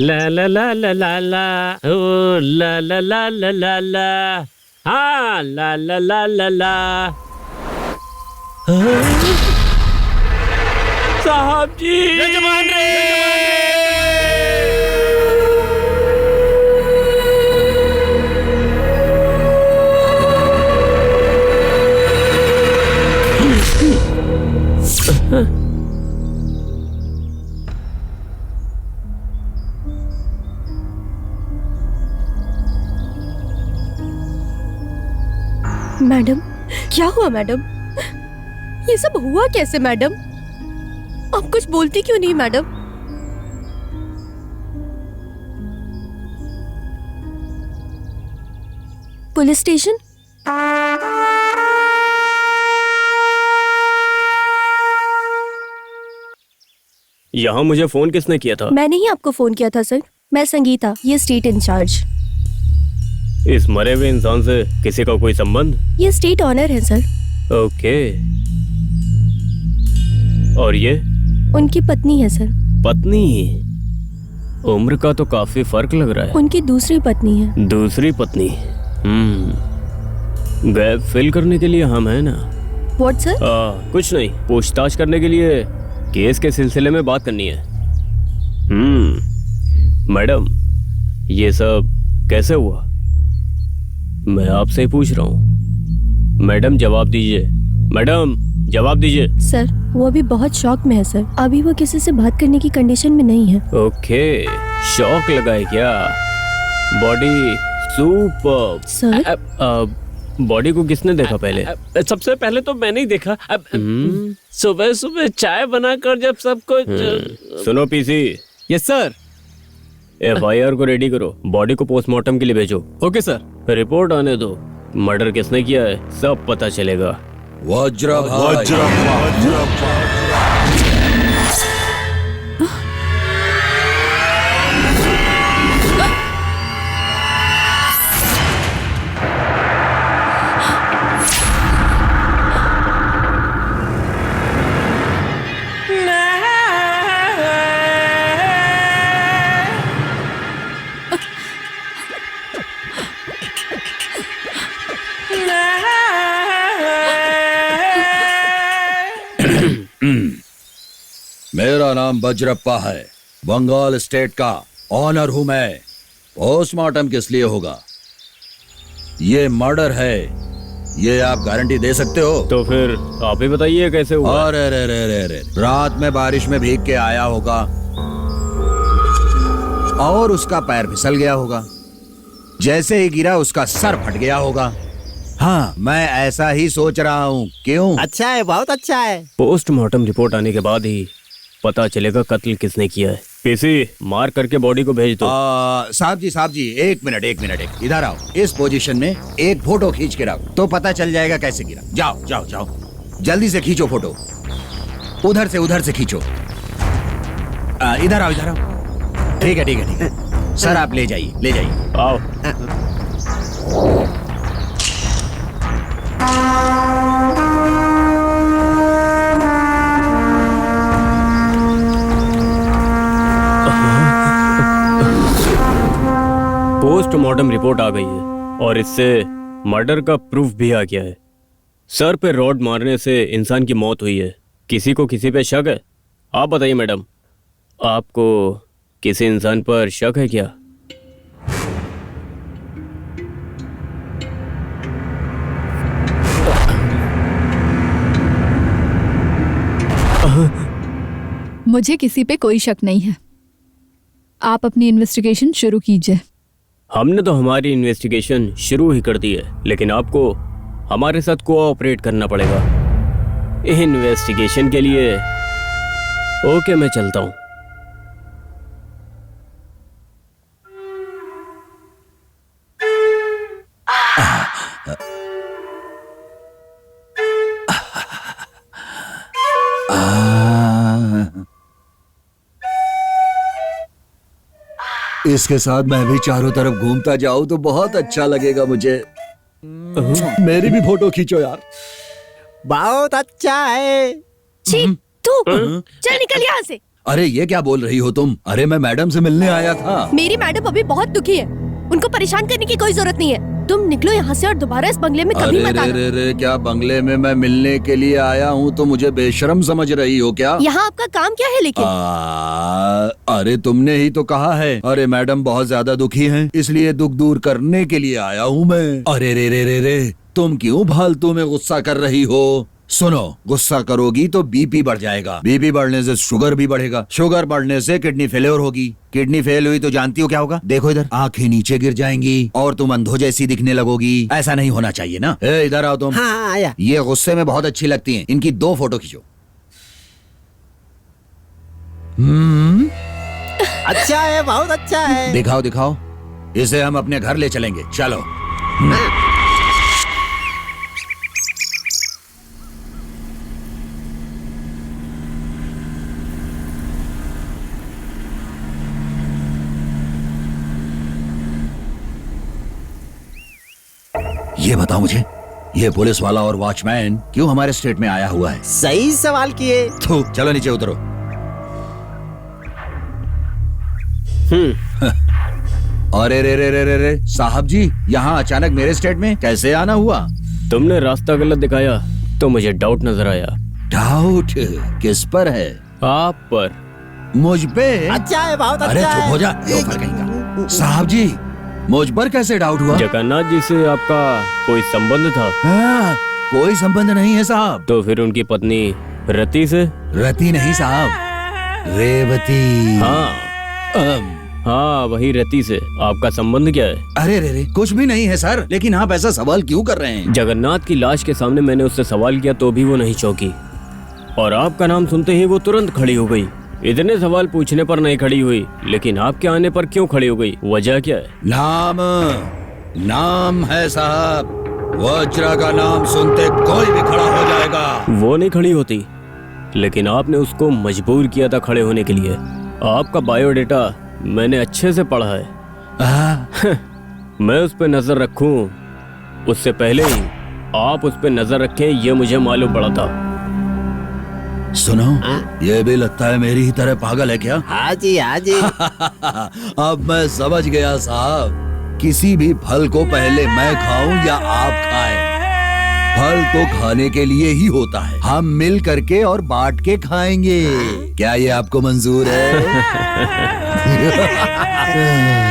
ला ला ला ला ला ला ओ ला ला ला ला ला ला हाँ ला ला ला ला ला साहब जी यजमान रे मैडम, क्या हुआ मैडम? ये सब हुआ कैसे मैडम? आप कुछ बोलती क्यों नहीं मैडम? Police station? यहाँ मुझे फोन किसने किया था? मैंने ही आपको फोन किया था सर। मैं संगीता, ये स्टेट इंचार्ज। इस मरे हुए इंसान से किसी का कोई संबंध? ये स्टेट ऑनर है सर। ओके। और ये? उनकी पत्नी है सर। पत्नी? उम्र का तो काफी फर्क लग रहा है। उनकी दूसरी पत्नी है। दूसरी पत्नी? गैप फिल करने के लिए हम है ना। What sir? कुछ नहीं, पूछताछ करने के लिए केस के सिलसिले में बात करनी है। मैडम, ये सब कैसे हुआ? मैं आपसे ही पूछ रहा हूँ। मैडम जवाब दीजिए, मैडम जवाब दीजिए। सर, वो अभी बहुत शॉक में है सर। अभी वो किसी से बात करने की कंडीशन में नहीं है। ओके, शॉक लगा है क्या? Body super. सर, बॉडी को किसने देखा पहले? सबसे पहले तो मैंने ही देखा। सुबह सुबह चाय बनाकर जब सबको सुनो पीसी। Yes sir. FIR को रेडी करो, बॉडी को पोस्टमार्टम के लिए भेजो। Okay sir. रिपोर्ट आने दो, मर्डर किसने किया है सब पता चलेगा। वज्र भाई। मेरा नाम बजरप्पा है, बंगाल स्टेट का ऑनर हूं मैं। पोस्टमार्टम किस लिए होगा? ये मर्डर है, ये आप गारंटी दे सकते हो? तो फिर आप ही बताइए कैसे हुआ? अरे रे रे रे रे, रात में बारिश में भीग के आया होगा और उसका पैर फिसल गया होगा। जैसे ही गिरा उसका सर फट गया होगा। हाँ, मैं ऐसा ही सोच रहा हूँ। क्यों? अच्छा है, बहुत अच्छा है। पोस्टमार्टम रिपोर्ट आने के बाद ही पता चलेगा कत्ल किसने किया है। पीसी, मार करके बॉडी को भेज दो। साहब जी, एक मिनट, इधर आओ। इस पोजीशन में एक फोटो खींच के रखो तो पता चल जाएगा कैसे गिरा। जाओ, जल्दी से खींचो फोटो। उधर से खींचो। इधर आओ। ठीक है। सर आप ले जाइए, ले जाइए। आओ। पोस्टमार्टम रिपोर्ट आ गई है और इससे मर्डर का प्रूफ भी आ गया है। सर पे रॉड मारने से इंसान की मौत हुई है। किसी को किसी पे शक है? आप बताइए मैडम, आपको किसी इंसान पर शक है क्या? मुझे किसी पे कोई शक नहीं है। आप अपनी इन्वेस्टिगेशन शुरू कीजिए। हमने तो हमारी इन्वेस्टिगेशन शुरू ही कर दी है, लेकिन आपको हमारे साथ कोऑपरेट करना पड़ेगा इन्वेस्टिगेशन के लिए। ओके, मैं चलता हूँ। इसके साथ मैं भी चारों तरफ घूमता जाऊं तो बहुत अच्छा लगेगा मुझे। मेरी भी फोटो खींचो यार। बहुत अच्छा है। छी, तू चल निकल यहाँ से। अरे ये क्या बोल रही हो तुम? अरे मैं मैडम से मिलने आया था। मेरी मैडम अभी बहुत दुखी है, उनको परेशान करने की कोई जरूरत नहीं है। तुम निकलो यहाँ से और दोबारा इस बंगले में कभी मत आना। अरे क्या बंगले में मैं मिलने के लिए आया हूँ तो मुझे बेशरम समझ रही हो क्या? यहाँ आपका काम क्या है लेकिन? अरे तुमने ही तो कहा है। अरे मैडम बहुत ज्यादा दुखी हैं, इसलिए दुख दूर करने के लिए आया हूँ मैं। अरे रे तुम क्यों फालतू में गुस्सा कर रही हो? सुनो, गुस्सा करोगी तो बीपी बढ़ जाएगा, बीपी बढ़ने से शुगर भी बढ़ेगा, शुगर बढ़ने से किडनी फेलियर होगी, किडनी फेल हुई तो जानती हो क्या होगा? देखो इधर, आंखें नीचे गिर जाएंगी और तुम अंधो जैसी दिखने लगोगी। ऐसा नहीं होना चाहिए ना। इधर आओ तुम। हाँ आया। ये गुस्से में बहुत अच्छी लगती हैं, इनकी 2 फोटो खींचो। अच्छा है, बहुत अच्छा है। दिखाओ दिखाओ, इसे हम अपने घर ले चलेंगे, चलो। ये बताओ मुझे, ये पुलिस वाला और वॉचमैन क्यों हमारे स्टेट में आया हुआ है? सही सवाल किए। तो चलो नीचे उतरो। अरे रे साहब जी, यहाँ अचानक मेरे स्टेट में कैसे आना हुआ? तुमने रास्ता गलत दिखाया तो मुझे डाउट नजर आया। डाउट किस पर है? आप पर। मुझ पे? अच्छा है, बहुत अरे अच्छा है। चुप हो जा, लोफर कहीं का। साहब जी, मुझ पर कैसे डाउट हुआ? जगन्नाथ जी से आपका कोई संबंध था? कोई संबंध नहीं है साहब। तो फिर उनकी पत्नी रति से? रति नहीं साहब, रेवती। हाँ, वही रति से आपका संबंध क्या है? अरे रे कुछ भी नहीं है सर, लेकिन आप ऐसा सवाल क्यों कर रहे हैं? जगन्नाथ की लाश के सामने मैंने उससे सवाल किया तो भी वो नहीं चौंकी, और आपका नाम सुनते ही वो तुरंत खड़ी हो गई। इतने सवाल पूछने पर नहीं खड़ी हुई, लेकिन आपके आने पर क्यों खड़ी हो गई? वजह क्या है? नाम है साहब, वज्रा का नाम सुनते कोई भी खड़ा हो जाएगा। वो नहीं खड़ी होती, लेकिन आपने उसको मजबूर किया था खड़े होने के लिए। आपका बायोडेटा मैंने अच्छे से पढ़ा है। मैं उस पर नजर रखूं उससे पहले ही आप उस पर नजर रखें, ये मुझे मालूम पड़ा था। सुनो, ये भी लगता है मेरी ही तरह पागल है क्या? हाँ जी, हाँ जी। अब मैं समझ गया साहब, किसी भी फल को पहले मैं खाऊं या आप खाएं, फल तो खाने के लिए ही होता है। हम मिल करके और बांट के खाएंगे। क्या ये आपको मंजूर है?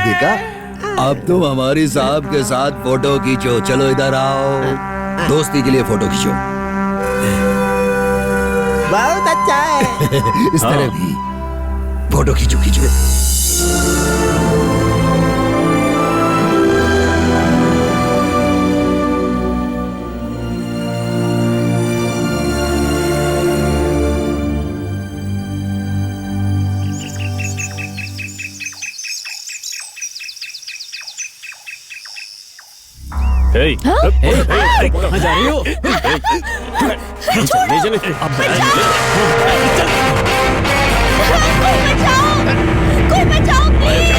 देखा, अब तुम हमारी साहब के साथ फोटो खींचो। चलो इधर आओ, दोस्ती के लिए फोटो खींचो। बहुत अच्छा है। इस तरह भी फोटो खींचो खींचो। कहाँ जा रही हो? चले चले। कोई बचाओ प्लीज।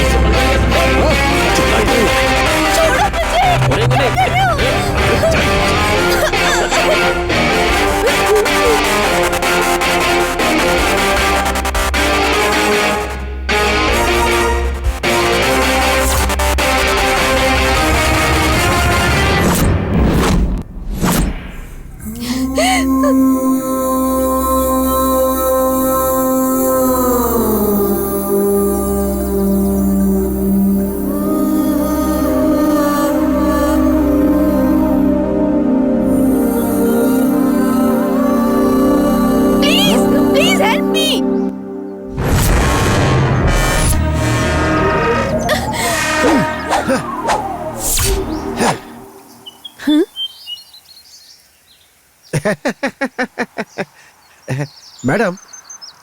मैडम,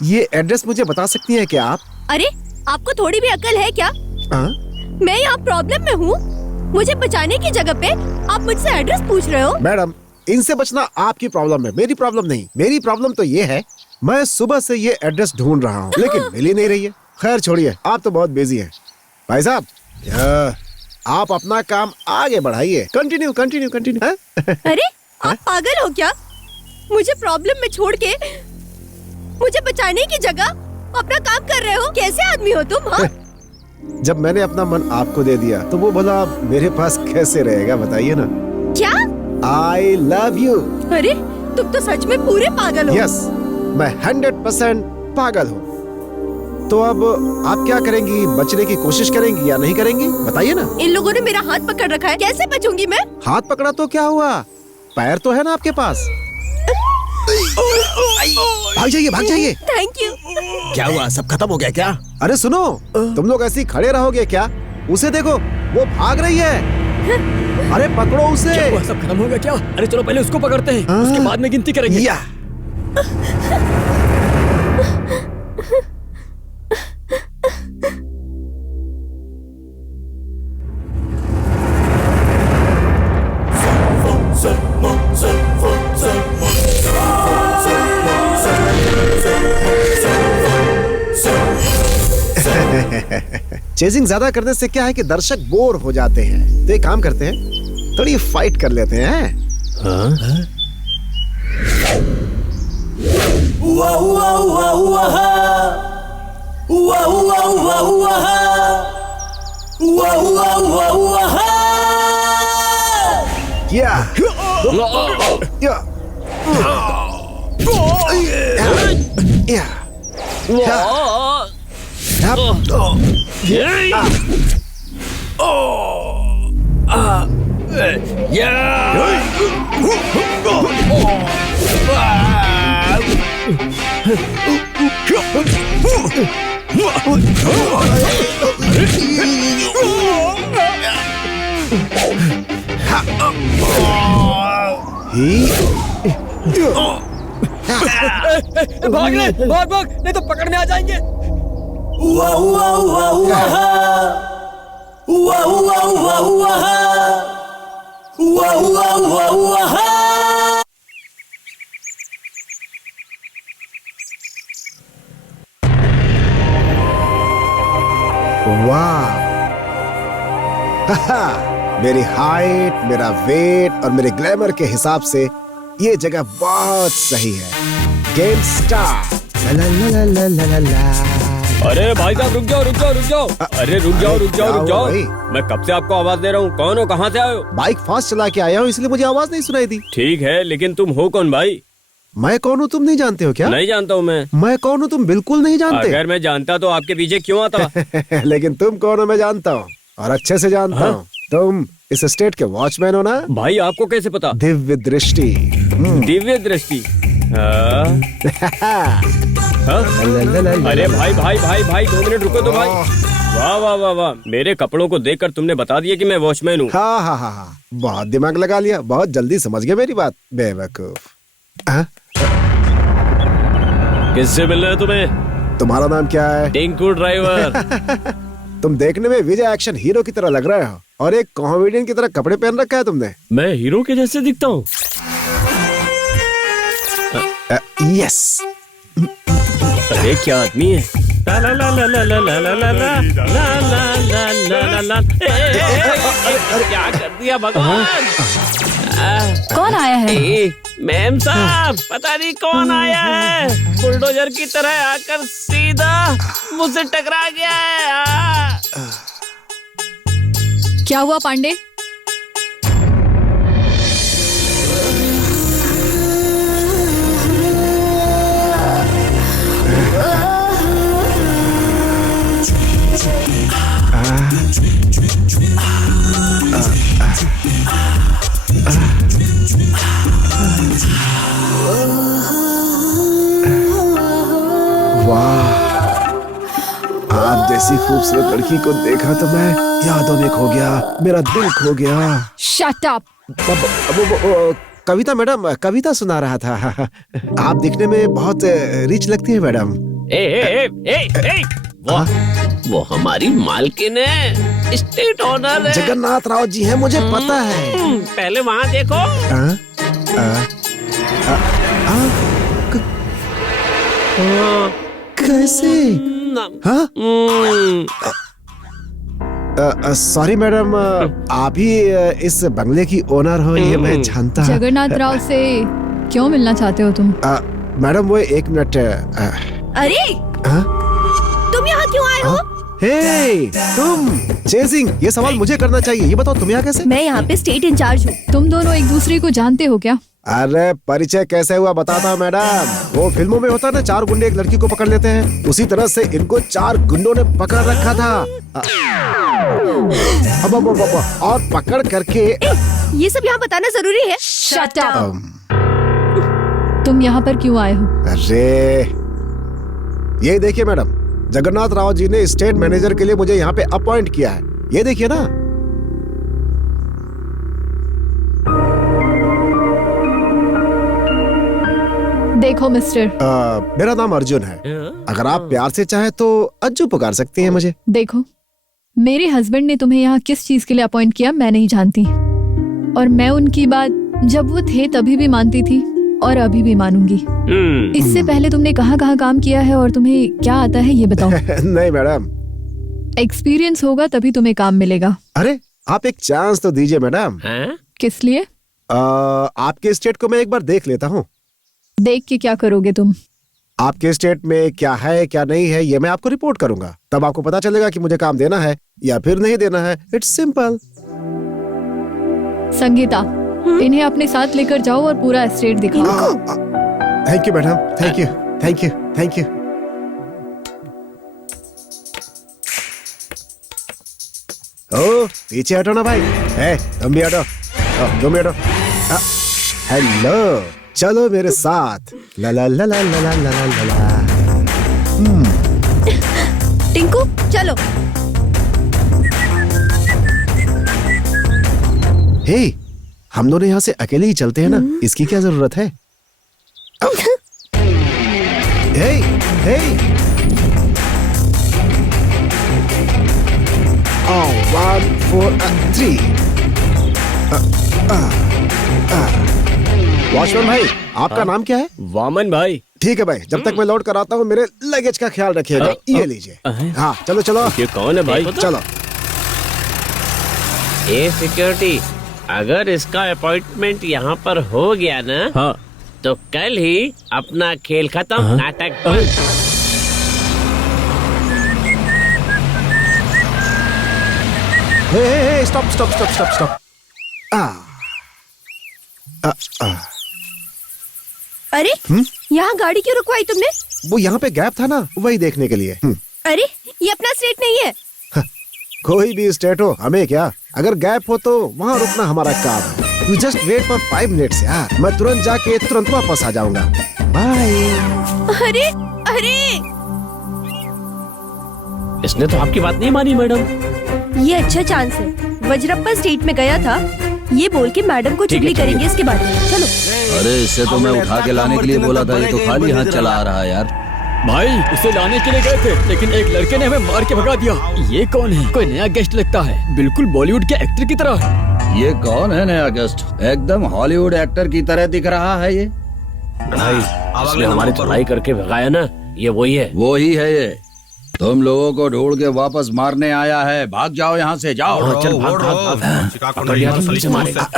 ये एड्रेस मुझे बता सकती हैं क्या आप? अरे आपको थोड़ी भी अकल है क्या? हाँ? मैं यहाँ प्रॉब्लम में हूँ, मुझे बचाने की जगह पे आप मुझसे एड्रेस पूछ रहे हो? मैडम, इनसे बचना आपकी प्रॉब्लम है, मेरी प्रॉब्लम नहीं। मेरी प्रॉब्लम तो ये है, मैं सुबह से ये एड्रेस ढूंढ रहा हूँ लेकिन मिल ही नहीं रही है। खैर छोड़िए, आप तो बहुत बिजी हैं। भाई साहब, आप अपना काम आगे बढ़ाइए। Continue continue continue. अरे आप पागल हो क्या? मुझे प्रॉब्लम में छोड़ के मुझे बचाने की जगह अपना काम कर रहे हो? कैसे आदमी हो तुम? हाँ? जब मैंने अपना मन आपको दे दिया तो वो भला मेरे पास कैसे रहेगा, बताइए ना। क्या? I love you. अरे तुम तो सच में पूरे पागल हो। यस, मैं 100% पागल हूँ। तो अब आप क्या करेंगी? बचने की कोशिश करेंगी या नहीं करेंगी, बताइए ना। इन लोगों ने मेरा हाथ पकड़ रखा है, कैसे बचूंगी मैं? हाथ पकड़ा तो क्या हुआ, पैर तो है ना आपके पास। भाग जाइए भाग जाइए। Thank you. क्या हुआ, सब खत्म हो गया क्या? अरे सुनो, तुम लोग ऐसे ही खड़े रहोगे क्या? उसे देखो, वो भाग रही है। अरे पकड़ो उसे। क्या हुआ, सब खत्म हो गया क्या? अरे चलो पहले उसको पकड़ते हैं, उसके बाद में गिनती करेंगे। या चेजिंग ज्यादा करने से क्या है कि दर्शक बोर हो जाते हैं। तो एक काम करते हैं, थोड़ी फाइट कर लेते हैं। या या भाग ले, भाग भाग, नहीं तो पकड़ में आ जाएंगे। वाह, मेरी हाइट, मेरा वेट और मेरे ग्लैमर के हिसाब से ये जगह बहुत सही है। Game start. ला ला ला ला ला ला ला। अरे भाई साहब रुक जाओ रुक जाओ रुक जाओ। अरे रुक जाओ रुक जाओ रुक क्या जाओ। हुआ भाई? मैं कब से आपको आवाज दे रहा हूँ, कौन हो, कहाँ से आए हो? बाइक फास्ट चला के आया हूँ इसलिए मुझे आवाज नहीं सुनाई दी। ठीक है, लेकिन तुम हो कौन भाई? मैं कौन हूँ तुम नहीं जानते हो क्या? नहीं जानता हूँ मैं। मैं कौन हूँ तुम बिल्कुल नहीं जानते। अगर मैं जानता तो आपके पीछे क्यों आता? लेकिन तुम कौन हो मैं जानता हूँ, और अच्छे से जानता हूँ। तुम इस स्टेट के वॉचमैन हो ना? भाई आपको कैसे पता? दिव्य दृष्टि। दिव्य दृष्टि। हाँ? अरे भाई भाई भाई भाई 2 मिनट रुको तो भाई। वाह वाह वाह वाह, मेरे कपड़ों को देखकर तुमने बता दिया कि मैं वॉचमैन हूँ। हाँ हाँ हाँ हाँ, बहुत दिमाग लगा लिया, बहुत जल्दी समझ गया मेरी बात, बेवकूफ। किससे मिलना है तुम्हें? तुम्हारा नाम क्या है? टिंकू ड्राइवर। तुम देखने में विजय एक्शन हीरो की तरह लग रहे हो और एक कॉमेडियन की तरह कपड़े पहन रखा है तुमने। मैं हीरो के जैसे दिखता हूँ? यस। अरे क्या आदमी है? ला ला ला ला ला ला ला ला ला ला ला ला ला ला ला। क्या कर दिया भगवान? कौन आया है? मैम साहब, पता नहीं कौन आया है, बुलडोजर की तरह आकर सीधा मुझसे टकरा गया है। क्या हुआ पांडे? वाह, आप जैसी खूबसूरत लड़की को देखा तो मैं यादों में खो गया, मेरा दिल खो गया। Shut up. कविता मैडम, कविता सुना रहा था। आप दिखने में बहुत रिच लगती है मैडम। ए, वो हमारी मालकिन है, स्टेट ओनर है। जगन्नाथ राव जी है, मुझे पता है। पहले वहाँ देखो। कैसे? हाँ? सॉरी मैडम, आप ही इस बंगले की ओनर हो ये मैं जानता। जगन्नाथ राव से क्यों मिलना चाहते हो तुम? मैडम वो 1 मिनट। अरे तुम यहाँ क्यों आए हो? हे तुम चेजिंग, ये सवाल मुझे करना चाहिए। ये बताओ तुम यहाँ कैसे? मैं यहाँ पे स्टेट इंचार्ज हूँ। तुम दोनों एक दूसरे को जानते हो क्या? अरे परिचय कैसे हुआ बताता हूँ मैडम। वो फिल्मों में होता है ना, 4 गुंडे एक लड़की को पकड़ लेते हैं, उसी तरह से इनको 4 गुंडों ने पकड़ रखा था। अब और पकड़ करके। ये सब यहाँ बताना जरूरी है? Shut up. तुम यहाँ पर क्यों आए हो? अरे ये देखिए मैडम, जगन्नाथ राव जी ने स्टेट मैनेजर के लिए मुझे यहाँ पे अपॉइंट किया है। ये देखिए ना। देखो मिस्टर, मेरा नाम अर्जुन है। अगर आप प्यार से चाहे तो अज्जू पुकार सकती हैं मुझे। देखो, मेरे हस्बैंड ने तुम्हें यहाँ किस चीज के लिए अपॉइंट किया मैं नहीं जानती, और मैं उनकी बात जब वो थे तभी भी मानती थी और अभी भी मानूंगी। इससे पहले तुमने कहाँ काम किया है और तुम्हें क्या आता है ये बताओ। नहीं मैडम, एक्सपीरियंस होगा तभी तुम्हें काम मिलेगा। अरे आप एक चांस तो दीजिए मैडम। किस लिए? आपके स्टेट को मैं एक बार देख लेता हूँ। देख के क्या करोगे तुम? आपके स्टेट में क्या है क्या नहीं है ये मैं आपको रिपोर्ट करूंगा, तब आपको पता चलेगा कि मुझे काम देना है या फिर नहीं देना है। It's simple. संगीता, इन्हें अपने साथ लेकर जाओ और पूरा एस्टेट दिखाओ। Thank you madam, thank you thank you thank you. ओ पीछे हटो ना भाई। तुम भी हटो, तुम भी हटो। हेलो, चलो मेरे साथ। ला ला ला ला ला ला ला ला ला। टिंकू चलो। हे, हम दोनों यहाँ से अकेले ही चलते हैं ना, इसकी क्या जरूरत है? हे, हे। 1 4 3। वॉचमैन भाई, आपका नाम क्या है? वामन भाई। ठीक है भाई, जब तक मैं लौट कर आता हूँ मेरे लगेज का ख्याल रखिएगा। ये लीजिए। हाँ चलो चलो। ये कौन है भाई? चलो। ए सिक्योरिटी, अगर इसका अपॉइंटमेंट यहाँ पर हो गया ना, हाँ, तो कल ही अपना खेल खत्म। नाटक बंद। Hey, stop stop stop stop stop. अरे यहाँ गाड़ी क्यों रुकवाई तुमने? वो यहाँ पे गैप था ना, वही देखने के लिए। अरे ये अपना स्टेट नहीं है। कोई भी स्टेट हो, हमें क्या। अगर गैप हो तो वहाँ रुकना हमारा काम है। You just wait for 5 minutes यार, मैं तुरंत जाके तुरंत वापस आ जाऊंगा। बाय। अरे अरे, इसने तो आपकी बात नहीं मानी मैडम। ये अच्छा चांस है। वज्रप्पा स्टेट में गया था, ये बोल के मैडम को चुगली करेंगे इसके बारे में। चलो। अरे इससे तो मैं उठा के लाने के लिए बोला था, ये तो खाली हाथ चला आ रहा है यार। भाई उसे लाने के लिए गए थे, लेकिन एक लड़के ने हमें मार के भगा दिया। ये कौन है? कोई नया गेस्ट लगता है, बिल्कुल बॉलीवुड के एक्टर की तरह। ये कौन है नया गेस्ट? एकदम हॉलीवुड एक्टर की तरह दिख रहा है ये। भाई इसने हमारी धुलाई करके भगाया ना, ये वही है। वो ही है ये। तुम लोगों को ढूंढ के वापस मारने आया है। भाग जाओ यहाँ से, जाओ। चल भाग भाग भाग। पकड़ लिया तो पुलिस मारेगा।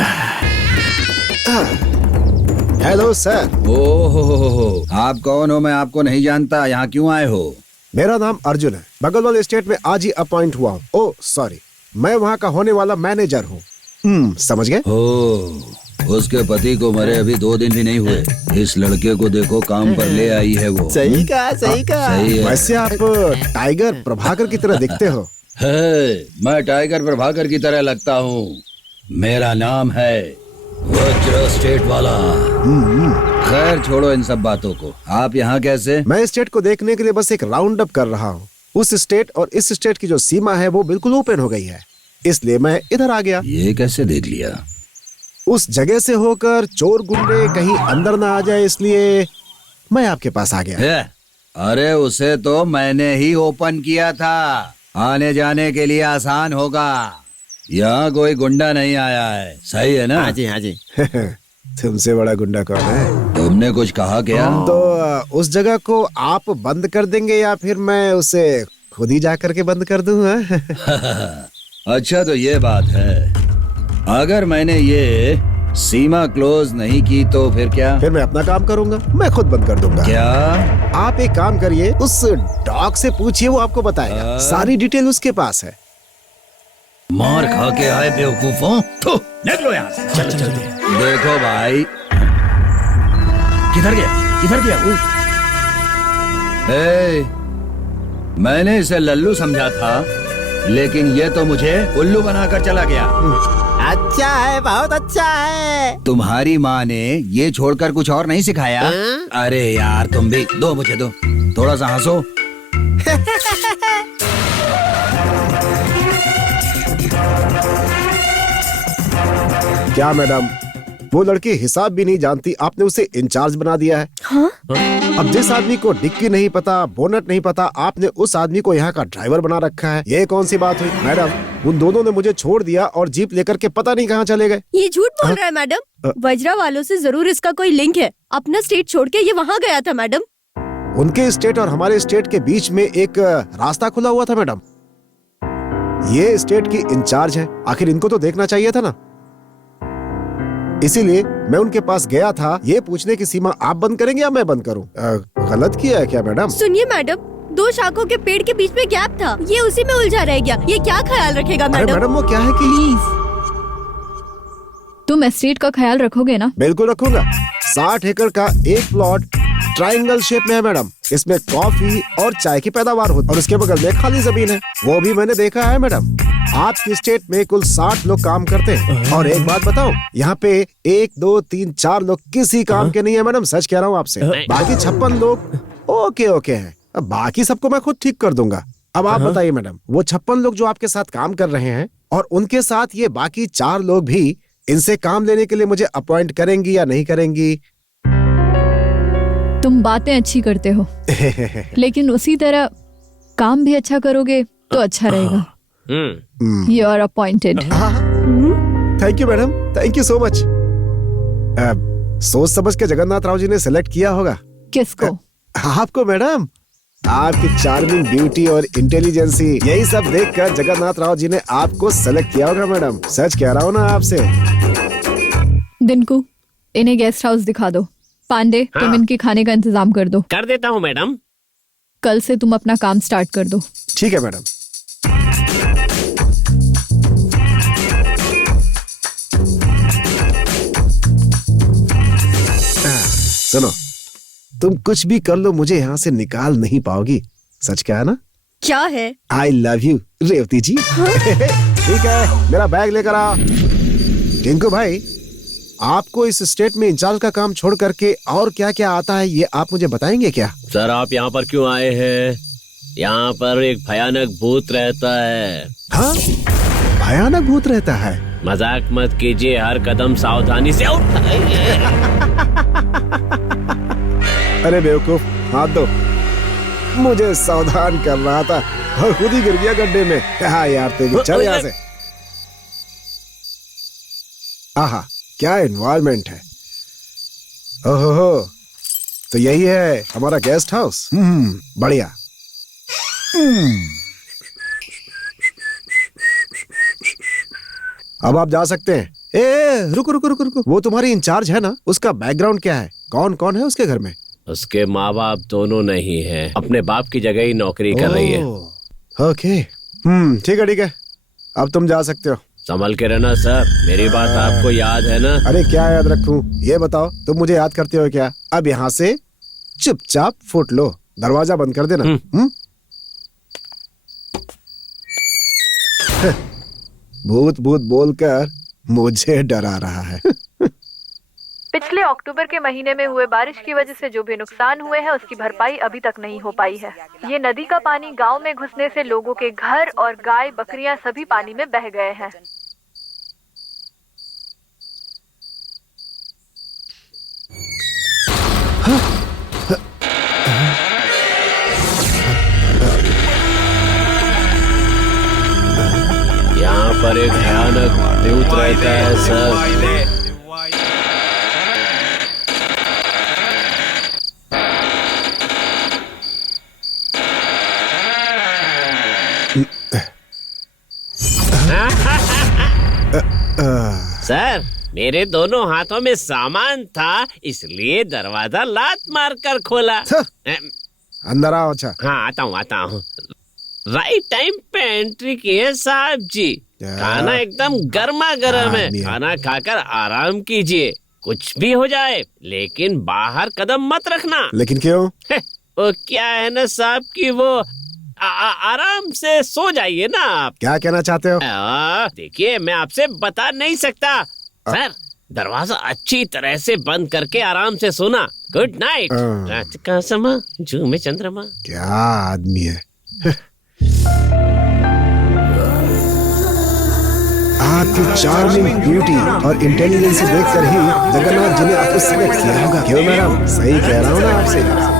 Hello sir. ओहो, आप कौन हो? मैं आपको नहीं जानता। यहाँ क्यों आए हो? मेरा नाम अर्जुन है, बगल वाले स्टेट में आज ही अपॉइंट हुआ हूँ। ओह सॉरी, मैं वहाँ का होने वाला मैनेजर हूँ। समझ गए? उसके पति को मरे अभी 2 दिन भी नहीं हुए। इस लड़के को देखो, काम पर ले आई है वो। सही कहा, सही कहा। सही है। वैसे आप टाइगर प्रभाकर की तरह दिखते हो। मैं टाइगर प्रभाकर की तरह लगता हूँ। मेरा नाम है वज्र स्टेट वाला। खैर छोड़ो इन सब बातों को। आप यहाँ कैसे? मैं स्टेट को देखने के लिए बस एक राउंड अप कर रहा हूँ। उस स्टेट और इस स्टेट की जो सीमा है वो बिल्कुल ओपन हो गई है, इसलिए मैं इधर आ गया। ये कैसे देख लिया? उस जगह से होकर चोर गुंडे कहीं अंदर ना आ जाए, इसलिए मैं आपके पास आ गया। अरे उसे तो मैंने ही ओपन किया था, आने जाने के लिए आसान होगा। यहाँ कोई गुंडा नहीं आया है, सही है ना? हाँ जी, हाँ जी। तुमसे बड़ा गुंडा कौन है? तुमने कुछ कहा क्या? तो उस जगह को आप बंद कर देंगे या फिर मैं उसे खुद ही जा करके बंद कर दूं? अच्छा तो ये बात है, अगर मैंने ये सीमा क्लोज नहीं की तो फिर क्या? फिर मैं अपना काम करूंगा, मैं खुद बंद कर दूंगा। क्या? आप एक काम करिए, उस डॉग से पूछिए, वो आपको बताएगा। सारी डिटेल उसके पास है। मार खा के आए बेवकूफों, निकलो यहाँ से। चलो चलो। देखो भाई, किधर गया, किधर गया? मैंने इसे लल्लू समझा था, लेकिन ये तो मुझे उल्लू बनाकर चला गया। अच्छा है, बहुत अच्छा है। तुम्हारी माँ ने ये छोड़कर कुछ और नहीं सिखाया? अरे यार तुम भी दो, मुझे दो, थोड़ा सा हंसो। क्या मैडम, वो लड़की हिसाब भी नहीं जानती, आपने उसे इंचार्ज बना दिया है। हाँ? अब जिस आदमी को डिक्की नहीं पता, बोनट नहीं पता, आपने उस आदमी को यहाँ का ड्राइवर बना रखा है। ये कौन सी बात हुई मैडम? उन दोनों ने मुझे छोड़ दिया और जीप लेकर के पता नहीं कहाँ चले गए। ये झूठ बोल रहा है मैडम। वज्रा वालों से जरूर इसका कोई लिंक है। अपना स्टेट छोड़ के ये वहाँ गया था मैडम। उनके स्टेट और हमारे स्टेट के बीच में एक रास्ता खुला हुआ था मैडम। ये स्टेट की इंचार्ज है, आखिर इनको तो देखना चाहिए था ना। इसीलिए मैं उनके पास गया था, ये पूछने की सीमा आप बंद करेंगे या मैं बंद करूं? गलत किया है क्या मैडम? सुनिए मैडम, 2 शाखों के पेड़ के बीच में गैप था, ये उसी में उलझा रह गया। ये क्या ख्याल रखेगा अरे मैडम? मैडम वो क्या है कि प्लीज, तुम एस्टेट का ख्याल रखोगे ना? बिल्कुल रखूंगा। 60 एकड़ का एक प्लॉट ट्रायंगल शेप में है मैडम। इसमें कॉफी और चाय की पैदावार होती है और उसके बगल में खाली जमीन है, वो भी मैंने देखा है मैडम। आपकी स्टेट में कुल 60 लोग काम करते हैं और एक बात बताओ, यहाँ पे 1 2 3 4 लोग किसी काम के नहीं है मैडम, सच कह रहा हूँ आपसे। बाकी 56 लोग ओके ओके हैं, अब बाकी सबको मैं खुद ठीक कर दूंगा। अब आप बताइए मैडम, वो 56 लोग जो आपके साथ काम कर रहे हैं और उनके साथ ये बाकी 4 लोग भी इनसे काम लेने के लिए मुझे अपॉइंट करेंगी या नहीं करेंगी? तुम बातें अच्छी करते हो लेकिन उसी तरह काम भी अच्छा करोगे तो अच्छा रहेगा। You are appointed. Thank you madam, thank you so much. सोच समझ के जगन्नाथ राव जी ने सिलेक्ट किया होगा। किसको? आपको मैडम। आपकी चार्मिंग ब्यूटी और इंटेलिजेंसी, यही सब देखकर जगन्नाथ राव जी ने आपको सेलेक्ट किया होगा मैडम, सच कह रहा हूँ ना आपसे। दिनकू, इन्हें गेस्ट हाउस दिखा दो। पांडे, तुम इनके खाने का इंतजाम कर दो। कर देता हूँ मैडम। कल से तुम अपना काम स्टार्ट कर दो। ठीक है मैडम। सुनो, तुम कुछ भी कर लो, मुझे यहाँ से निकाल नहीं पाओगी, सच कहा ना? क्या है? आई लव यू रेवती जी। ठीक है, मेरा बैग लेकर आ। टिंकू भाई, आपको इस स्टेट में इंचार्ज का काम छोड़ करके और क्या क्या आता है, ये आप मुझे बताएंगे क्या? सर आप यहाँ पर क्यों आए हैं? यहाँ पर एक भयानक भूत रहता है। हाँ, भयानक भूत रहता है? मजाक मत कीजिए, हर कदम सावधानी से उठाइए। अरे बेवकूफ, हाथ दो। मुझे सावधान कर रहा था और खुद ही गिर गया गड्ढे में। हाँ यार, तू चल यहाँ से। आहा, क्या एनवायरनमेंट है। ओहो, तो यही है हमारा गेस्ट हाउस। बढ़िया। अब आप जा सकते हैं। रुको रुको रुको रुको, वो तुम्हारी इंचार्ज है ना, उसका बैकग्राउंड क्या है? कौन कौन है उसके घर में? उसके माँ बाप दोनों नहीं हैं, अपने बाप की जगह ही नौकरी कर रही है। ओके, ठीक है ठीक है, अब तुम जा सकते हो। संभल के रहना सर, मेरी बात आपको याद है ना? अरे क्या याद रखूं, ये बताओ, तुम मुझे याद करते हो क्या? अब यहाँ से चुपचाप फुट लो, दरवाजा बंद कर देना। भूत भूत बोलकर मुझे डरा रहा है। पिछले अक्टूबर के महीने में हुए बारिश की वजह से जो भी नुकसान हुए हैं उसकी भरपाई अभी तक नहीं हो पाई है। ये नदी का पानी गांव में घुसने से लोगों के घर और गाय बकरियां सभी पानी में बह गए हैं। पर एक भयानक भूत रहता है सर। सर, मेरे दोनों हाथों में सामान था, इसलिए दरवाजा लात मारकर खोला। अंदर आओ। अच्छा हाँ, आता हूँ। राइट टाइम पे एंट्री की है साहब जी। खाना एकदम गर्मा गर्म है। खाना खाकर आराम कीजिए, कुछ भी हो जाए लेकिन बाहर कदम मत रखना। लेकिन क्यों? वो क्या है ना साहब कि वो आराम से सो जाइए ना आप। क्या कहना चाहते हो? देखिए, मैं आपसे बता नहीं सकता। सर, दरवाजा अच्छी तरह से बंद करके आराम से सोना। Good night. रात का समा, जू में चंद्रमा। क्या आदमी है। आपकी चार्मिंग ब्यूटी और इंटेलिजेंस देखकर ही जगन्नाथ जी ने आपको सिलेक्ट किया होगा। क्यों मैडम, सही कह रहा हूँ ना आपसे?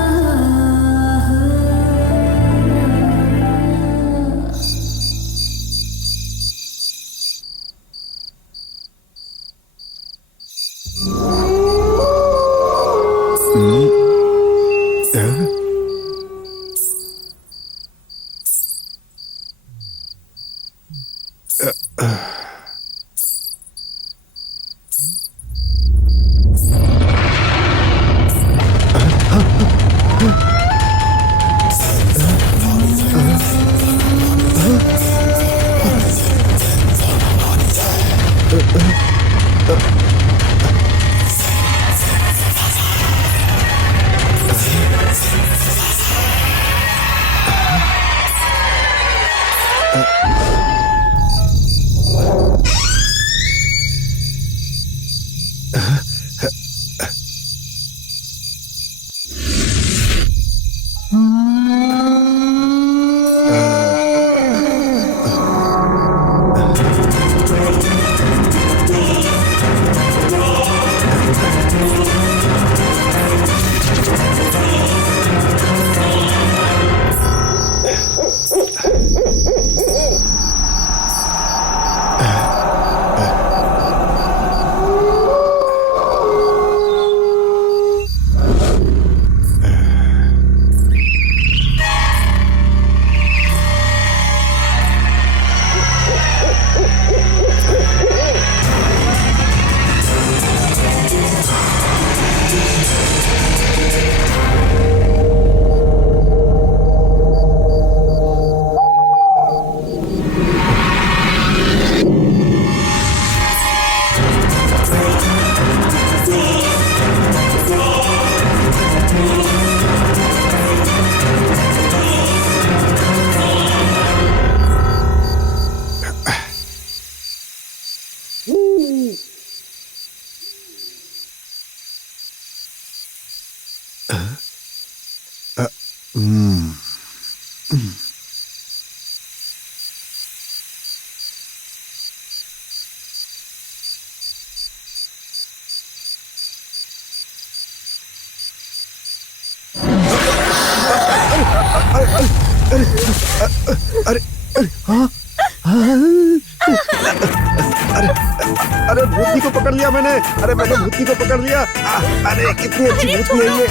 अरे भूतनी को पकड़ लिया मैंने। अरे मैंने भूतनी को पकड़ लिया। अरे कितनी अच्छी भूतनी है ये।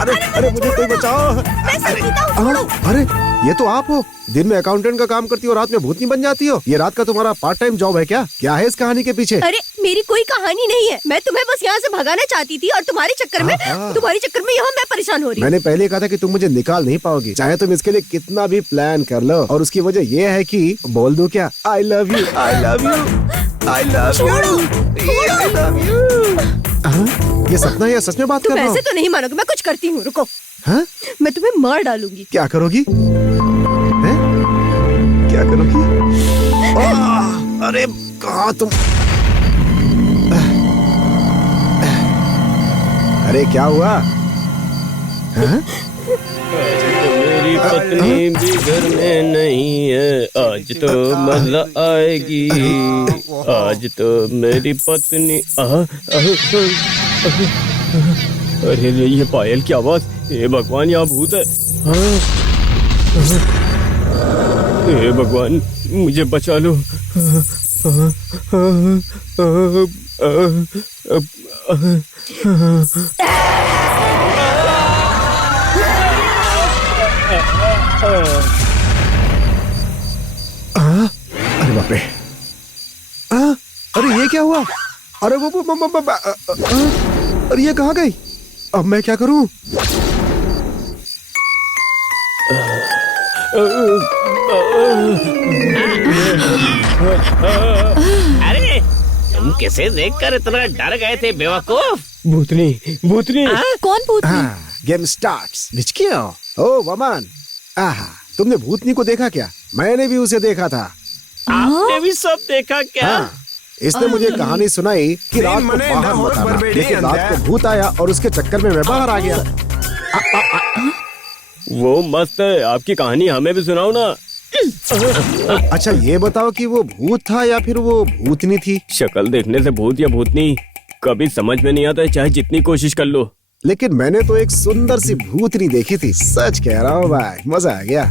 अरे मुझे कोई बचाओ। अरे ये तो आप हो। दिन में अकाउंटेंट का काम करती हो, रात में भूतनी बन जाती हो। ये रात का तुम्हारा पार्ट टाइम जॉब है क्या? क्या है इस कहानी के पीछे? अरे मेरी कोई कहानी नहीं है। मैं तुम्हें बस यहाँ से भगाना चाहती थी और तुम्हारे चक्कर में यहाँ मैं परेशान हो रही हूँ। मैंने पहले कहा था कि तुम मुझे निकाल नहीं पाओगी, चाहे तुम इसके लिए कितना भी प्लान कर लो। और उसकी वजह ये है कि बोल दूं क्या? I love you, I love you, I love you, I love you. ये सपना या सच में बात कर रहा हूँ? ऐसे तो नहीं मानोगे, मैं कुछ करती हूँ, रुको। हाँ? मैं तुम्हें मार डालूंगी। क्या करोगी? क्या करोगी? अरे कहाँ तुम? अरे क्या हुआ? मेरी पत्नी भी घर में नहीं है, आज तो मजा आएगी। आज तो मेरी पत्नी अरे ये पायल की आवाज। हे भगवान, यहाँ भूत है। हे भगवान, मुझे बचा लो। अरे बाप रे, अरे ये क्या हुआ? अरे अरे ये कहाँ गई? अब मैं क्या करूं? अरे तुम किसे देखकर इतना डर गए थे बेवकूफ? भूतनी, भूतनी। कौन भूतनी? Game starts. ओ वमन, आहा, तुमने भूतनी को देखा क्या? मैंने भी उसे देखा था। आपने भी सब देखा क्या? हाँ, इसने मुझे कहानी सुनाई कि रात को बाहर मत आना, लेकिन रात को भूत आया और उसके चक्कर में मैं बाहर आ गया। वो मस्त है, आपकी कहानी हमें भी सुनाओ ना। अच्छा ये बताओ कि वो भूत था या फिर वो भूतनी थी? शक्ल देखने से भूत या भूतनी कभी समझ में नहीं आता, चाहे जितनी कोशिश कर लो। लेकिन मैंने तो एक सुंदर सी भूतनी देखी थी, सच कह रहा हूँ भाई, मजा आ गया।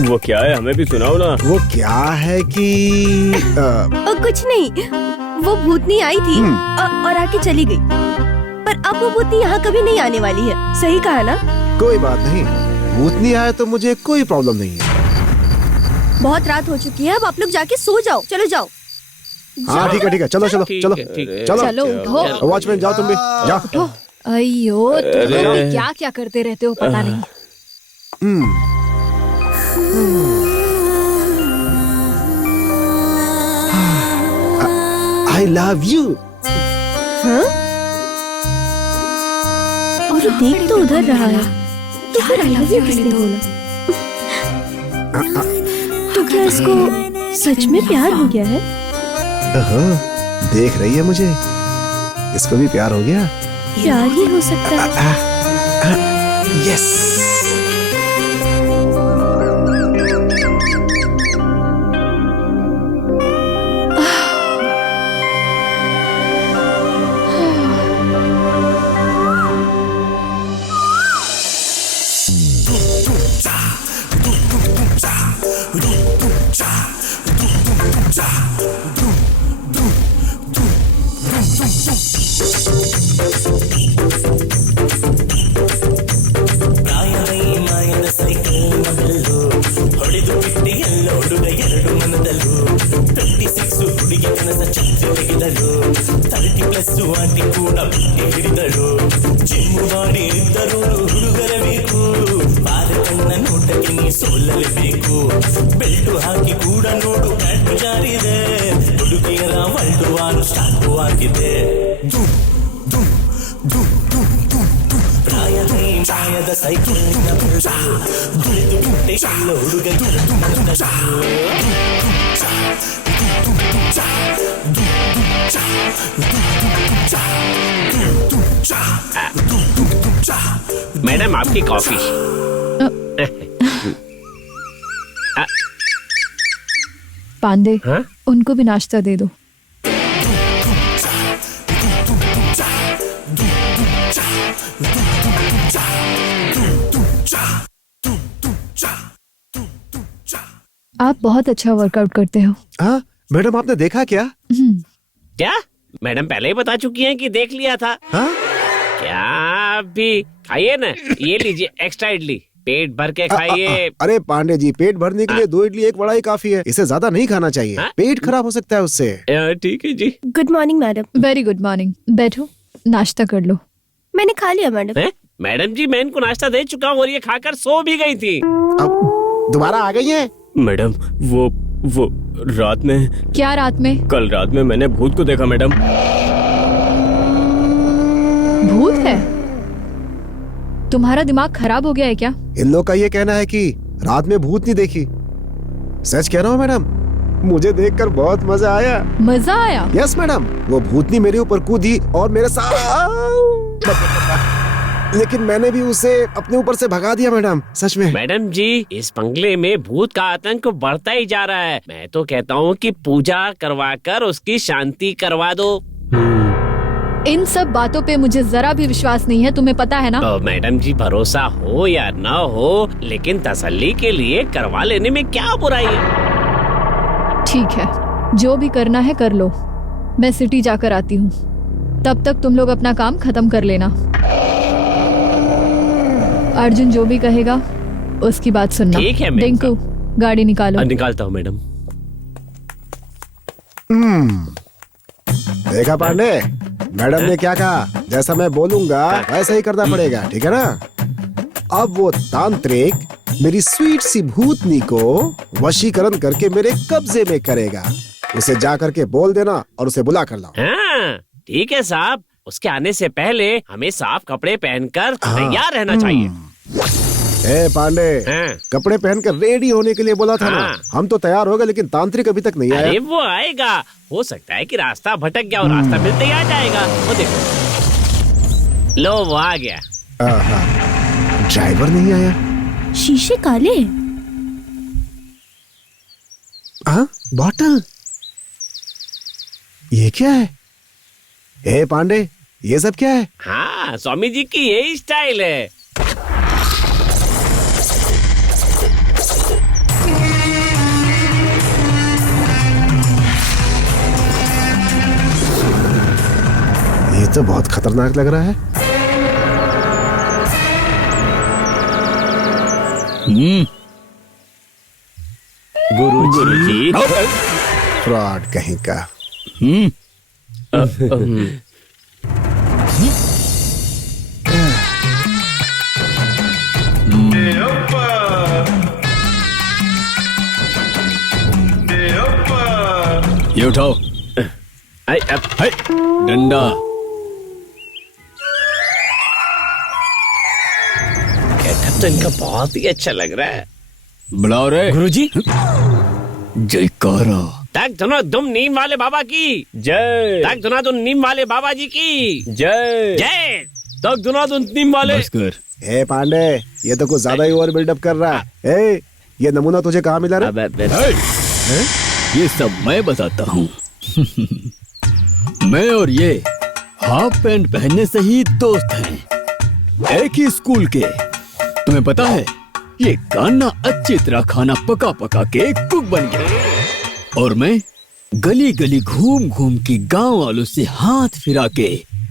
वो क्या है, हमें भी सुनाओ ना। वो क्या है कि कुछ नहीं, वो भूतनी आई थी और आके चली गई, पर अब वो भूतनी यहाँ कभी नहीं आने वाली है। सही कहा ना? कोई बात नहीं, भूतनी आए तो मुझे कोई प्रॉब्लम नहीं है। बहुत रात हो चुकी है, अब आप लोग जाके सो जाओ। चलो जाओ। हाँ ठीक है, चलो चलो ठीक चलो है, ठीक है। चलो। चलो उठो। वॉचमैन जाओ, तुम भी जाओ। अयो, तुम लोग भी क्या क्या करते रहते हो पता नहीं। I love you। हाँ? और देख तो उधर रहा है, तो फिर आई लव यू किसने बोला? तो क्या इसको सच में प्यार हो गया है? देख रही है मुझे, इसको भी प्यार हो गया। प्यार ही हो सकता है। यस। मैडम आपकी कॉफी। पांडे, हाँ? उनको भी नाश्ता दे दो। आप बहुत अच्छा वर्कआउट करते हो। हाँ मैडम, आपने देखा क्या? क्या मैडम पहले ही बता चुकी हैं कि देख लिया था? हाँ? क्या भी खाइए ना, ये लीजिए एक्स्ट्रा इडली, पेट भर के खाइए। अरे पांडे जी, पेट भरने के लिए 2 इडली 1 वड़ा ही काफी है, इसे ज्यादा नहीं खाना चाहिए। पेट खराब हो सकता है उससे। ठीक है जी। Good morning madam. Very good morning. बैठो, नाश्ता कर लो। मैंने खा लिया मैडम। मैडम जी, मैं इनको नाश्ता दे चुका हूँ और ये खाकर सो भी गई थी। अब दोबारा आ गई है? मैडम वो रात में। क्या रात में? कल रात में मैंने भूत को देखा मैडम। भूत है? तुम्हारा दिमाग खराब हो गया है क्या? इन लोग का ये कहना है कि रात में भूत नहीं देखी। सच कह रहा हूँ मैडम, मुझे देखकर बहुत मजा आया। मजा आया? यस मैडम, वो भूतनी मेरे ऊपर कूदी और मेरे साथ, लेकिन मैंने भी उसे अपने ऊपर से भगा दिया मैडम। सच में मैडम जी, इस बंगले में भूत का आतंक बढ़ता ही जा रहा है। मैं तो कहता हूँ कि पूजा करवाकर उसकी शांति करवा दो। इन सब बातों पे मुझे जरा भी विश्वास नहीं है, तुम्हें पता है ना? तो मैडम जी, भरोसा हो या ना हो, लेकिन तसल्ली के लिए करवा लेने में क्या बुराई है? ठीक है, जो भी करना है कर लो, मैं सिटी जाकर आती हूँ। तब तक तुम लोग अपना काम खत्म कर लेना। अर्जुन जो भी कहेगा उसकी बात सुनना। ठीक है मैम। डिंकू, गाड़ी निकालो। निकालता हूँ मैडम। देखा पांडे, मैडम ने क्या कहा? जैसा मैं बोलूंगा वैसा ही करना पड़ेगा, ठीक है ना? अब वो तांत्रिक मेरी स्वीट सी भूतनी को वशीकरण करके मेरे कब्जे में करेगा। उसे जा करके बोल देना और उसे बुला कर लाओ। हाँ, ठीक है साहब। उसके आने से पहले हमें साफ कपड़े पहनकर तैयार रहना चाहिए। ए पांडे, कपड़े पहनकर रेडी होने के लिए बोला था ना। हम तो तैयार हो गए, लेकिन तांत्रिक अभी तक नहीं आया। अरे वो आएगा। हो सकता है कि रास्ता भटक गया और रास्ता मिलते ही आ जाएगा। वो देखो, लो वो आ गया। ड्राइवर नहीं आया। शीशे काले। बॉटल, ये क्या है? ए पांडे, ये सब क्या है? हाँ, स्वामी जी की यही स्टाइल है। ये तो बहुत खतरनाक लग रहा है। गुरुजी। फ्रॉड कहीं का। ये उठाओ। डंडा। गेटअप तो इनका बहुत ही अच्छा लग रहा है। बुलाओ रे गुरुजी। जयकारा। तक धुना तुम नीम वाले बाबा की जय। तक धुना तुम नीम वाले बाबा जी की जय। जय। तक धुना तुम नीम वाले। बस कर। ए पांडे, ये तो कुछ ज्यादा ही ओवर बिल्डअप कर रहा है। ए, ये नमूना तुझे कहाँ मिला रे? ये सब मैं बताता हूँ। मैं और ये हाफ पैंट पहनने से ही दोस्त हैं, एक ही स्कूल के। तुम्हें पता है, ये कान्ना अच्छी तरह खाना पका पका के कुक बन गया, और मैं गली गली घूम घूम के गांव वालों से हाथ फिरा के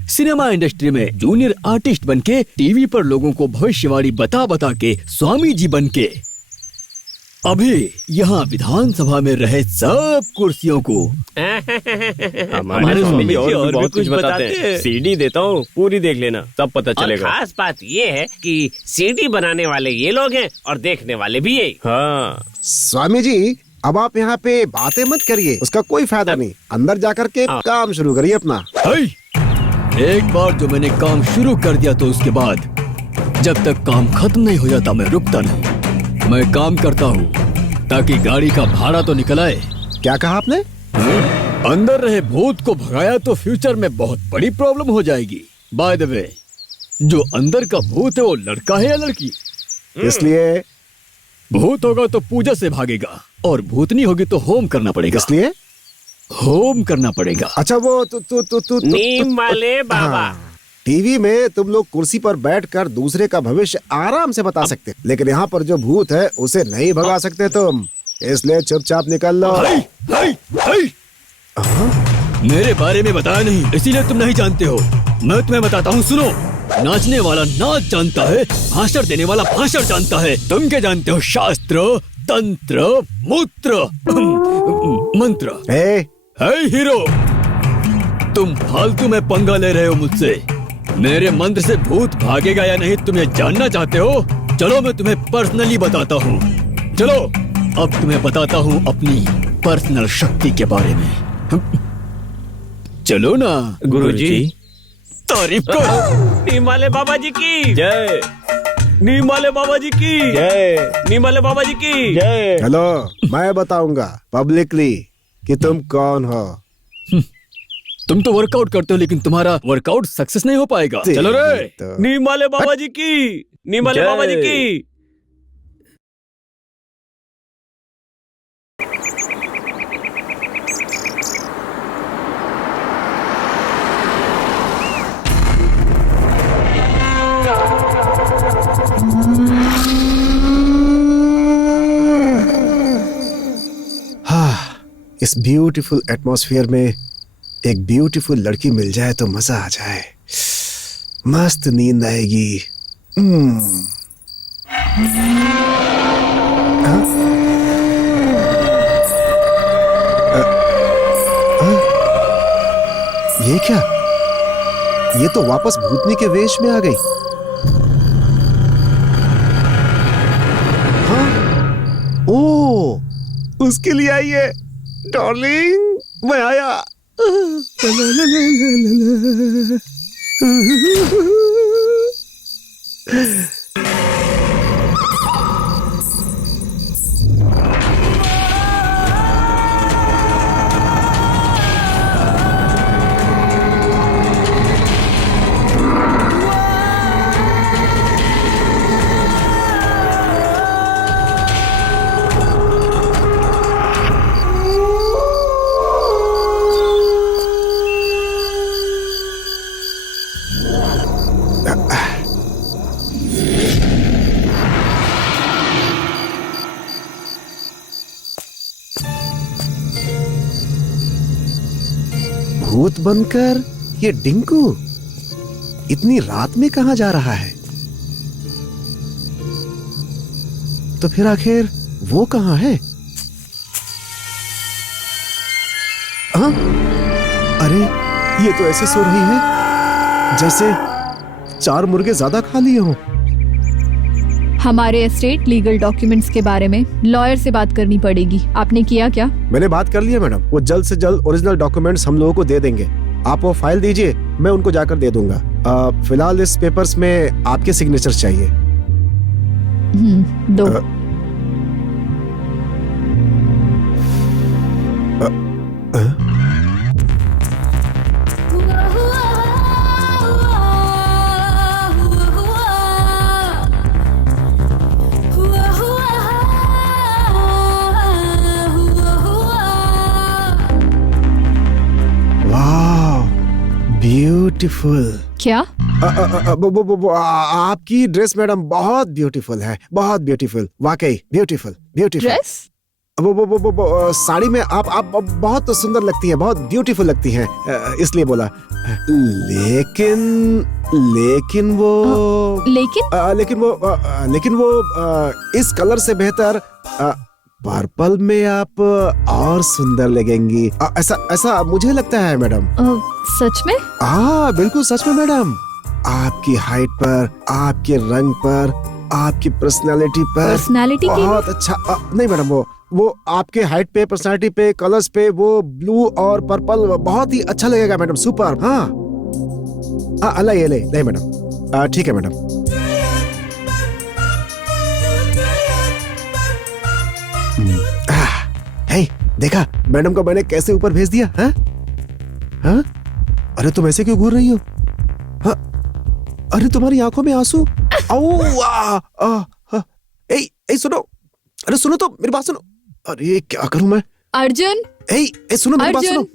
सिनेमा इंडस्ट्री में जूनियर आर्टिस्ट बन के, टीवी पर लोगों को भविष्यवाणी बता बता के स्वामी जी बन के अभी यहाँ विधानसभा में रहे सब कुर्सियों को हमारे स्वामी जी और भी बहुत कुछ बताते हैं। सीडी देता हूँ, पूरी देख लेना, तब पता चलेगा। खास बात ये है कि सीडी बनाने वाले ये लोग हैं और देखने वाले भी यही। हाँ स्वामी जी, अब आप यहाँ पे बातें मत करिए, उसका कोई फायदा नहीं। अंदर जाकर के काम शुरू करिए अपना। एक बार जो मैंने काम शुरू कर दिया तो उसके बाद जब तक काम खत्म नहीं हो जाता मैं रुकता नहीं। मैं काम करता हूँ ताकि गाड़ी का भाड़ा तो निकल आए। क्या कहा आपने? अंदर रहे भूत को भगाया तो फ्यूचर में बहुत बड़ी प्रॉब्लम हो जाएगी। बाय द वे, जो अंदर का भूत है वो लड़का है या लड़की? इसलिए भूत होगा तो पूजा से भागेगा और भूतनी होगी तो होम करना पड़ेगा। इसलिए होम करना पड़ेगा। अच्छा, वो तू नीम वाले बाबा। टीवी में तुम लोग कुर्सी पर बैठकर दूसरे का भविष्य आराम से बता सकते, लेकिन यहाँ पर जो भूत है उसे नहीं भगा सकते तुम, इसलिए चुपचाप निकल लो। मेरे बारे में बताया नहीं, इसीलिए तुम नहीं जानते हो। मैं तुम्हें बताता हूँ, सुनो। नाचने वाला नाच जानता है, भाषण देने वाला भाषण जानता है। तुम क्या जानते हो? शास्त्र, तंत्र, मूत्र, मंत्र। हीरो, तुम फालतू में पंगा ले रहे हो मुझसे। मेरे मंत्र से भूत भागेगा या नहीं तुम्हें जानना चाहते हो? चलो मैं तुम्हें पर्सनली बताता हूँ। चलो अब तुम्हें बताता हूँ अपनी पर्सनल शक्ति के बारे में। चलो ना गुरुजी। तारीफ करो। नीम वाले बाबा जी की जय। नीम वाले बाबा जी की जय। नीम वाले बाबा जी की जय। हेलो, मैं बताऊंगा पब्लिकली कि तुम कौन हो। तुम तो वर्कआउट करते हो लेकिन तुम्हारा वर्कआउट सक्सेस नहीं हो पाएगा। चलो रे। नीम वाले बाबा जी की, नीम वाले बाबा जी की। इस ब्यूटीफुल एटमॉस्फेयर में एक ब्यूटीफुल लड़की मिल जाए तो मजा आ जाए, मस्त नींद आएगी। ये क्या? ये तो वापस भूतनी के वेश में आ गई। हाँ? ओ, उसके लिए आई है। डार्लिंग, मैं आया। भूत बनकर ये डिंकू इतनी रात में कहां जा रहा है? तो फिर आखिर वो कहां है? हाँ? अरे, ये तो ऐसे सो रही है जैसे 4 मुर्गे ज्यादा खा लिए हों। हमारे एस्टेट लीगल डॉक्यूमेंट्स के बारे में लॉयर से बात करनी पड़ेगी। आपने किया क्या? मैंने बात कर लिया मैडम, वो जल्द से जल्द ओरिजिनल डॉक्यूमेंट्स हम लोगों को दे देंगे। आप वो फाइल दीजिए, मैं उनको जाकर दे दूंगा। फिलहाल इस पेपर्स में आपके सिग्नेचर चाहिए। दो। ब्यूटीफुल। क्या? आपकी ड्रेस मैडम बहुत ब्यूटीफुल है, बहुत ब्यूटीफुल, वाकई ब्यूटीफुल, ब्यूटीफुल। ड्रेस? वो साड़ी में आप बहुत सुंदर लगती हैं, बहुत ब्यूटीफुल लगती हैं, इसलिए बोला। लेकिन वो इस कलर से बेहतर पर्पल में आप और सुंदर लगेंगी। ऐसा मुझे लगता है मैडम। सच में? हाँ, बिल्कुल सच में मैडम। आपकी हाइट पर, आपके रंग पर, आपकी पर्सनालिटी पर, पर्सनालिटी बहुत अच्छा। नहीं मैडम, वो आपके हाइट पे, पर्सनालिटी पे, कलर्स पे वो ब्लू और पर्पल बहुत ही अच्छा लगेगा मैडम। सुपर। हाँ, अल्लाह ये ले नहीं मैडम। ठीक है मैडम। हे, देखा मैडम को मैंने कैसे ऊपर भेज दिया? हाँ? हाँ? अरे तुम ऐसे क्यों घूर रही हो? हाँ? अरे तुम्हारी आंखों में आंसू। सुनो, अरे सुनो तो, मेरी बात सुनो। अरे क्या करूं मैं? अर्जुन, सुनो मेरी बात सुनो।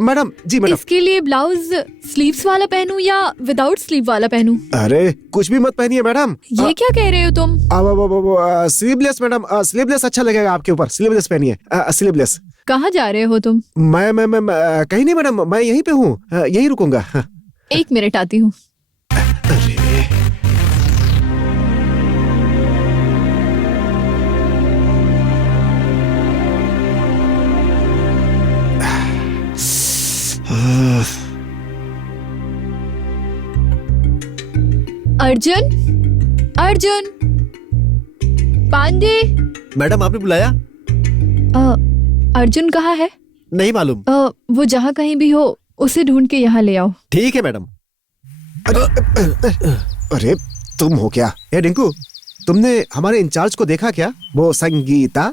मैडम जी, मैडम इसके लिए ब्लाउज स्लीव्स वाला पहनूं या विदाउट स्लीव वाला पहनूं? अरे कुछ भी मत पहनिए मैडम। ये क्या कह रहे हो तुम? स्लीवलेस मैडम, स्लीवलेस अच्छा लगेगा आपके ऊपर। स्लीवलेस पहनिए, स्लीवलेस। कहाँ जा रहे हो तुम? मैं कहीं नहीं मैडम, मैं यहीं पे हूँ, यहीं रुकूंगा। 1 मिनट आती हूँ। अर्जुन पांडे। मैडम आपने बुलाया? अर्जुन कहाँ है? नहीं मालूम। वो जहाँ कहीं भी हो उसे ढूंढ के यहाँ ले आओ। ठीक है मैडम। अरे तुम हो क्या? डिंकू, तुमने हमारे इंचार्ज को देखा क्या? वो संगीता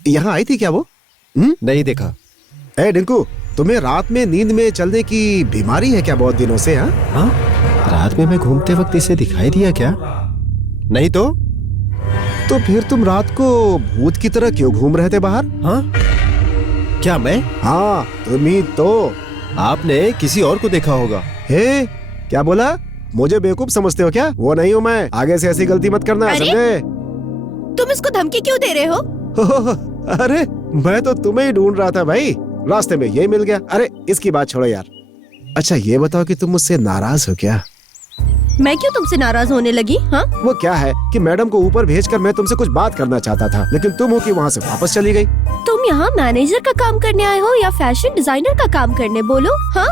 यहाँ आई थी क्या? वो नहीं देखा। डिंकू, तुम्हें रात में नींद में चलने की बीमारी है क्या बहुत दिनों से? हाँ, रात में मैं घूमते वक्त इसे दिखाई दिया क्या? नहीं तो फिर तुम रात को भूत की तरह क्यों घूम रहे थे बाहर? हाँ? क्या मैं? हाँ, तुम ही तो। आपने किसी और को देखा होगा। क्या बोला? मुझे बेवकूफ समझते हो क्या? वो नहीं हूँ मैं। आगे से ऐसी गलती मत करना, समझे? तुम इसको धमकी क्यों दे रहे हो? अरे मैं तो तुम्हें ही ढूंढ रहा था भाई, रास्ते में ये मिल गया। अरे इसकी बात छोड़ो यार। अच्छा ये बताओ कि तुम मुझसे नाराज हो क्या? मैं क्यों तुमसे नाराज होने लगी? हाँ, वो क्या है कि मैडम को ऊपर भेजकर मैं तुमसे कुछ बात करना चाहता था, लेकिन तुम हो कि वहाँ से वापस चली गई। तुम यहाँ मैनेजर का काम करने आए हो या फैशन डिजाइनर का काम करने? बोलो। हाँ,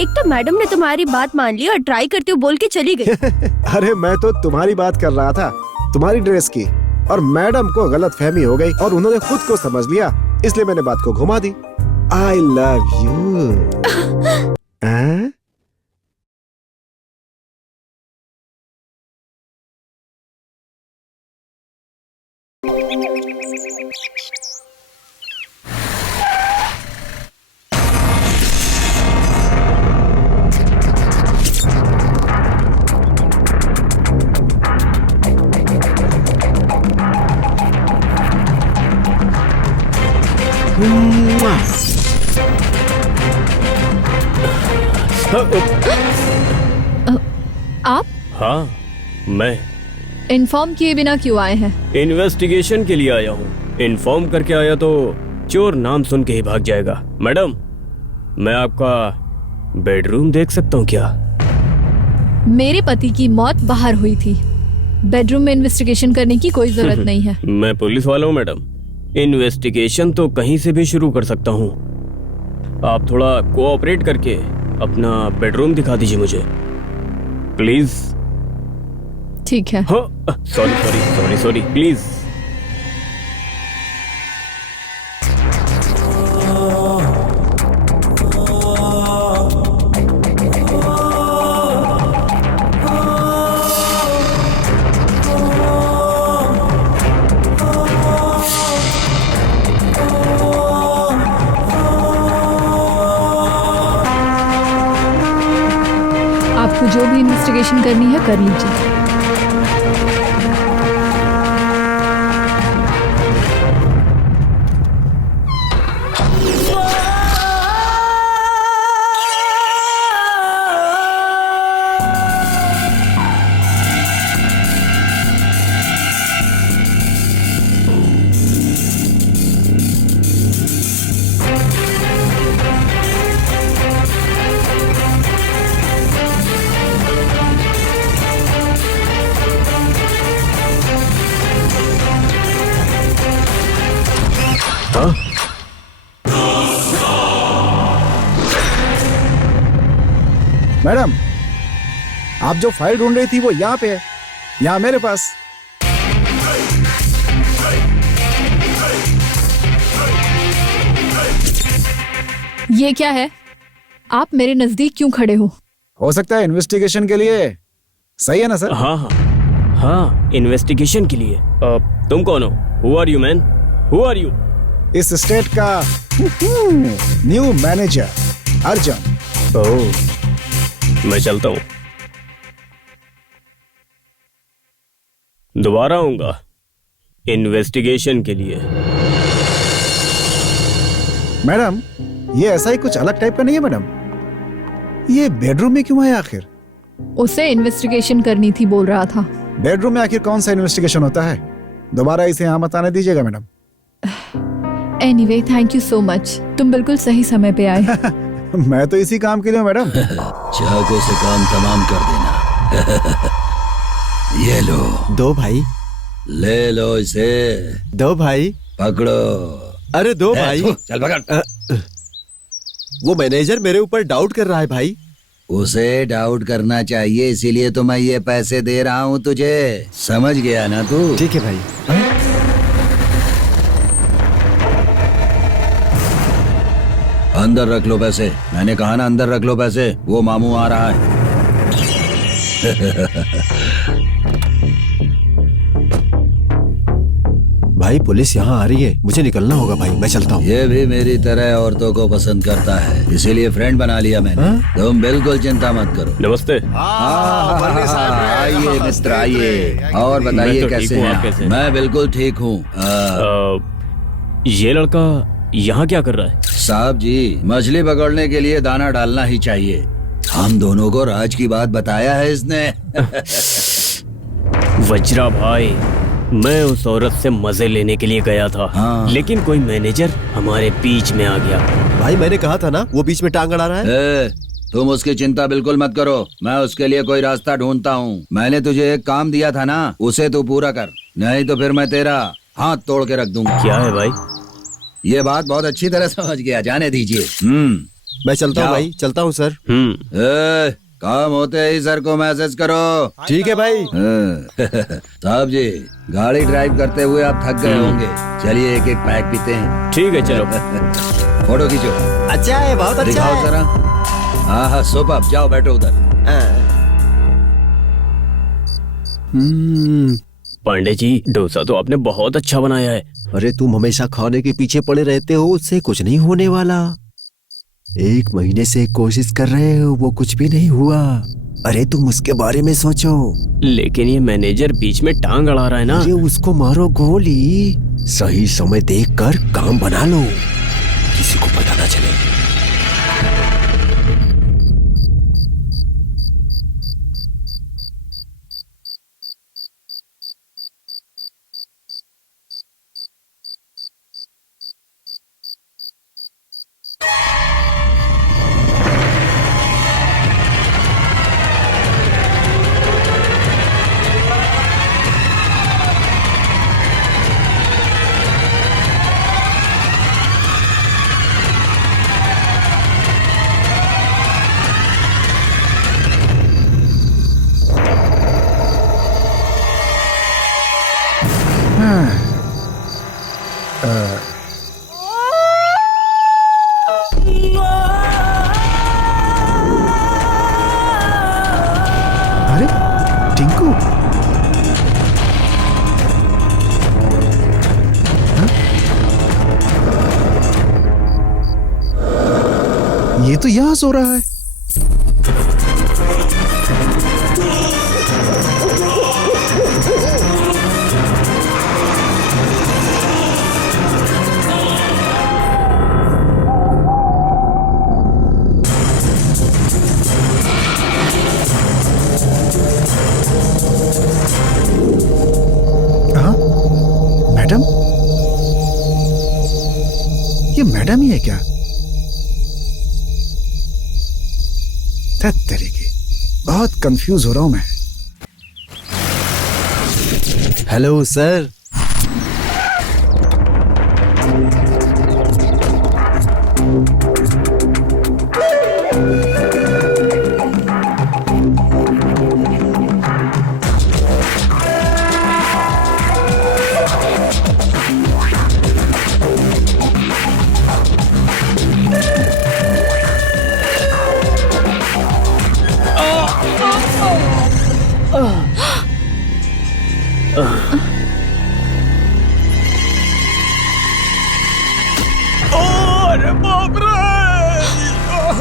एक तो मैडम ने तुम्हारी बात मान ली और ट्राई करते हुए बोल के चली गई। अरे मैं तो तुम्हारी बात कर रहा था, तुम्हारी ड्रेस की, और मैडम को गलत फहमी हो गई और उन्होंने खुद को समझ लिया, इसलिए मैंने बात को घुमा दी। I love you. आप हाँ, मैं इन्फॉर्म किए बिना क्यों आए हैं? इन्वेस्टिगेशन के लिए आया हूँ। इन्फॉर्म करके आया तो चोर नाम सुन के ही भाग जाएगा। मैडम, मैं आपका बेडरूम देख सकता हूँ क्या? मेरे पति की मौत बाहर हुई थी, बेडरूम में इन्वेस्टिगेशन करने की कोई जरूरत नहीं है। मैं पुलिस वाला हूँ मैडम, इन्वेस्टिगेशन तो कहीं से भी शुरू कर सकता हूँ। आप थोड़ा कोऑपरेट करके अपना बेडरूम दिखा दीजिए मुझे, प्लीज। ठीक है। Sorry please. आपको जो भी इन्वेस्टिगेशन करनी है कर लीजिए। मैडम, आप जो फाइल ढूंढ रही थी वो यहाँ पे है, यहाँ मेरे पास। ये क्या है? आप मेरे नजदीक क्यों खड़े हो सकता है इन्वेस्टिगेशन के लिए। सही है ना सर? हाँ, इन्वेस्टिगेशन के लिए। तुम कौन हो? Who are you, man? Who are you? इस स्टेट का न्यू मैनेजर अर्जुन। ओह, मैं चलता हूँ, दोबारा आऊंगा इन्वेस्टिगेशन के लिए। मैडम, ये ऐसा ही कुछ अलग टाइप का नहीं है मैडम? ये बेडरूम में क्यों है आखिर? उसे इन्वेस्टिगेशन करनी थी बोल रहा था। बेडरूम में आखिर कौन सा इन्वेस्टिगेशन होता है? दोबारा इसे यहाँ मत आने दीजिएगा madam. Anyway, thank you so much, तुम बिल्कुल सही समय पे आए। मैं तो इसी काम के लिए हूँ मैडम। चाकू से काम तमाम कर देना। ये लो। दो भाई। ले लो इसे। दो भाई। पकड़ो। अरे दो भाई। चल पकड़। वो मैनेजर मेरे ऊपर डाउट कर रहा है भाई। उसे डाउट करना चाहिए, इसीलिए तो मैं ये पैसे दे रहा हूँ तुझे। समझ गया ना तू? ठीक है भाई। अंदर रख लो पैसे। मैंने कहा ना अंदर रख लो पैसे। वो मामू आ रहा है। भाई पुलिस यहाँ आ रही है, मुझे निकलना होगा भाई, मैं चलता हूँ। ये भी मेरी तरह औरतों को पसंद करता है, इसीलिए फ्रेंड बना लिया मैंने। तुम बिल्कुल चिंता मत करो। नमस्ते। आइए मिस्टर, आइए। और बताइए कैसे हैं आप? मैं बिल्कुल ठीक हूँ। ये लड़का यहाँ क्या कर रहा है? साहब जी, मछली पकड़ने के लिए दाना डालना ही चाहिए। हम दोनों को राज की बात बताया है इसने। वज्रा भाई, मैं उस औरत से मजे लेने के लिए गया था। हाँ। लेकिन कोई मैनेजर हमारे बीच में आ गया। भाई मैंने कहा था ना वो बीच में टांग अड़ा रहा है। तुम उसकी चिंता बिल्कुल मत करो, मैं उसके लिए कोई रास्ता ढूंढता हूँ। मैंने तुझे एक काम दिया था ना, उसे तू पूरा कर, नहीं तो फिर मैं तेरा हाथ तोड़ के रख दूंगा। क्या है भाई? ये बात बहुत अच्छी तरह समझ गया, जाने दीजिए। मैं चलता हूँ जाओ। भाई, चलता हूँ सर। काम होते ही सर को मैसेज करो। ठीक है भाई। साहब जी, गाड़ी ड्राइव करते हुए आप थक गए होंगे, चलिए एक एक पैक पीते हैं। ठीक है चलो। फोटो खींचो। अच्छा है, बहुत अच्छा दिखाओ है। जरा। हाँ हाँ, सोपा जाओ बैठो उधर। पांडे जी, डोसा तो आपने बहुत अच्छा बनाया है। अरे तुम हमेशा खाने के पीछे पड़े रहते हो, उससे कुछ नहीं होने वाला। 1 महीने से कोशिश कर रहे हो, वो कुछ भी नहीं हुआ। अरे तुम उसके बारे में सोचो। लेकिन ये मैनेजर बीच में टांग अड़ा रहा है ना। अरे उसको मारो गोली, सही समय देखकर काम बना लो, किसी को पता ना चले। अरे टिंकू, हाँ? ये तो यहाँ सो रहा है। हाँ? मैडम, ये मैडम ही है क्या? धत तेरे की, बहुत कंफ्यूज हो रहा हूं मैं। Hello sir.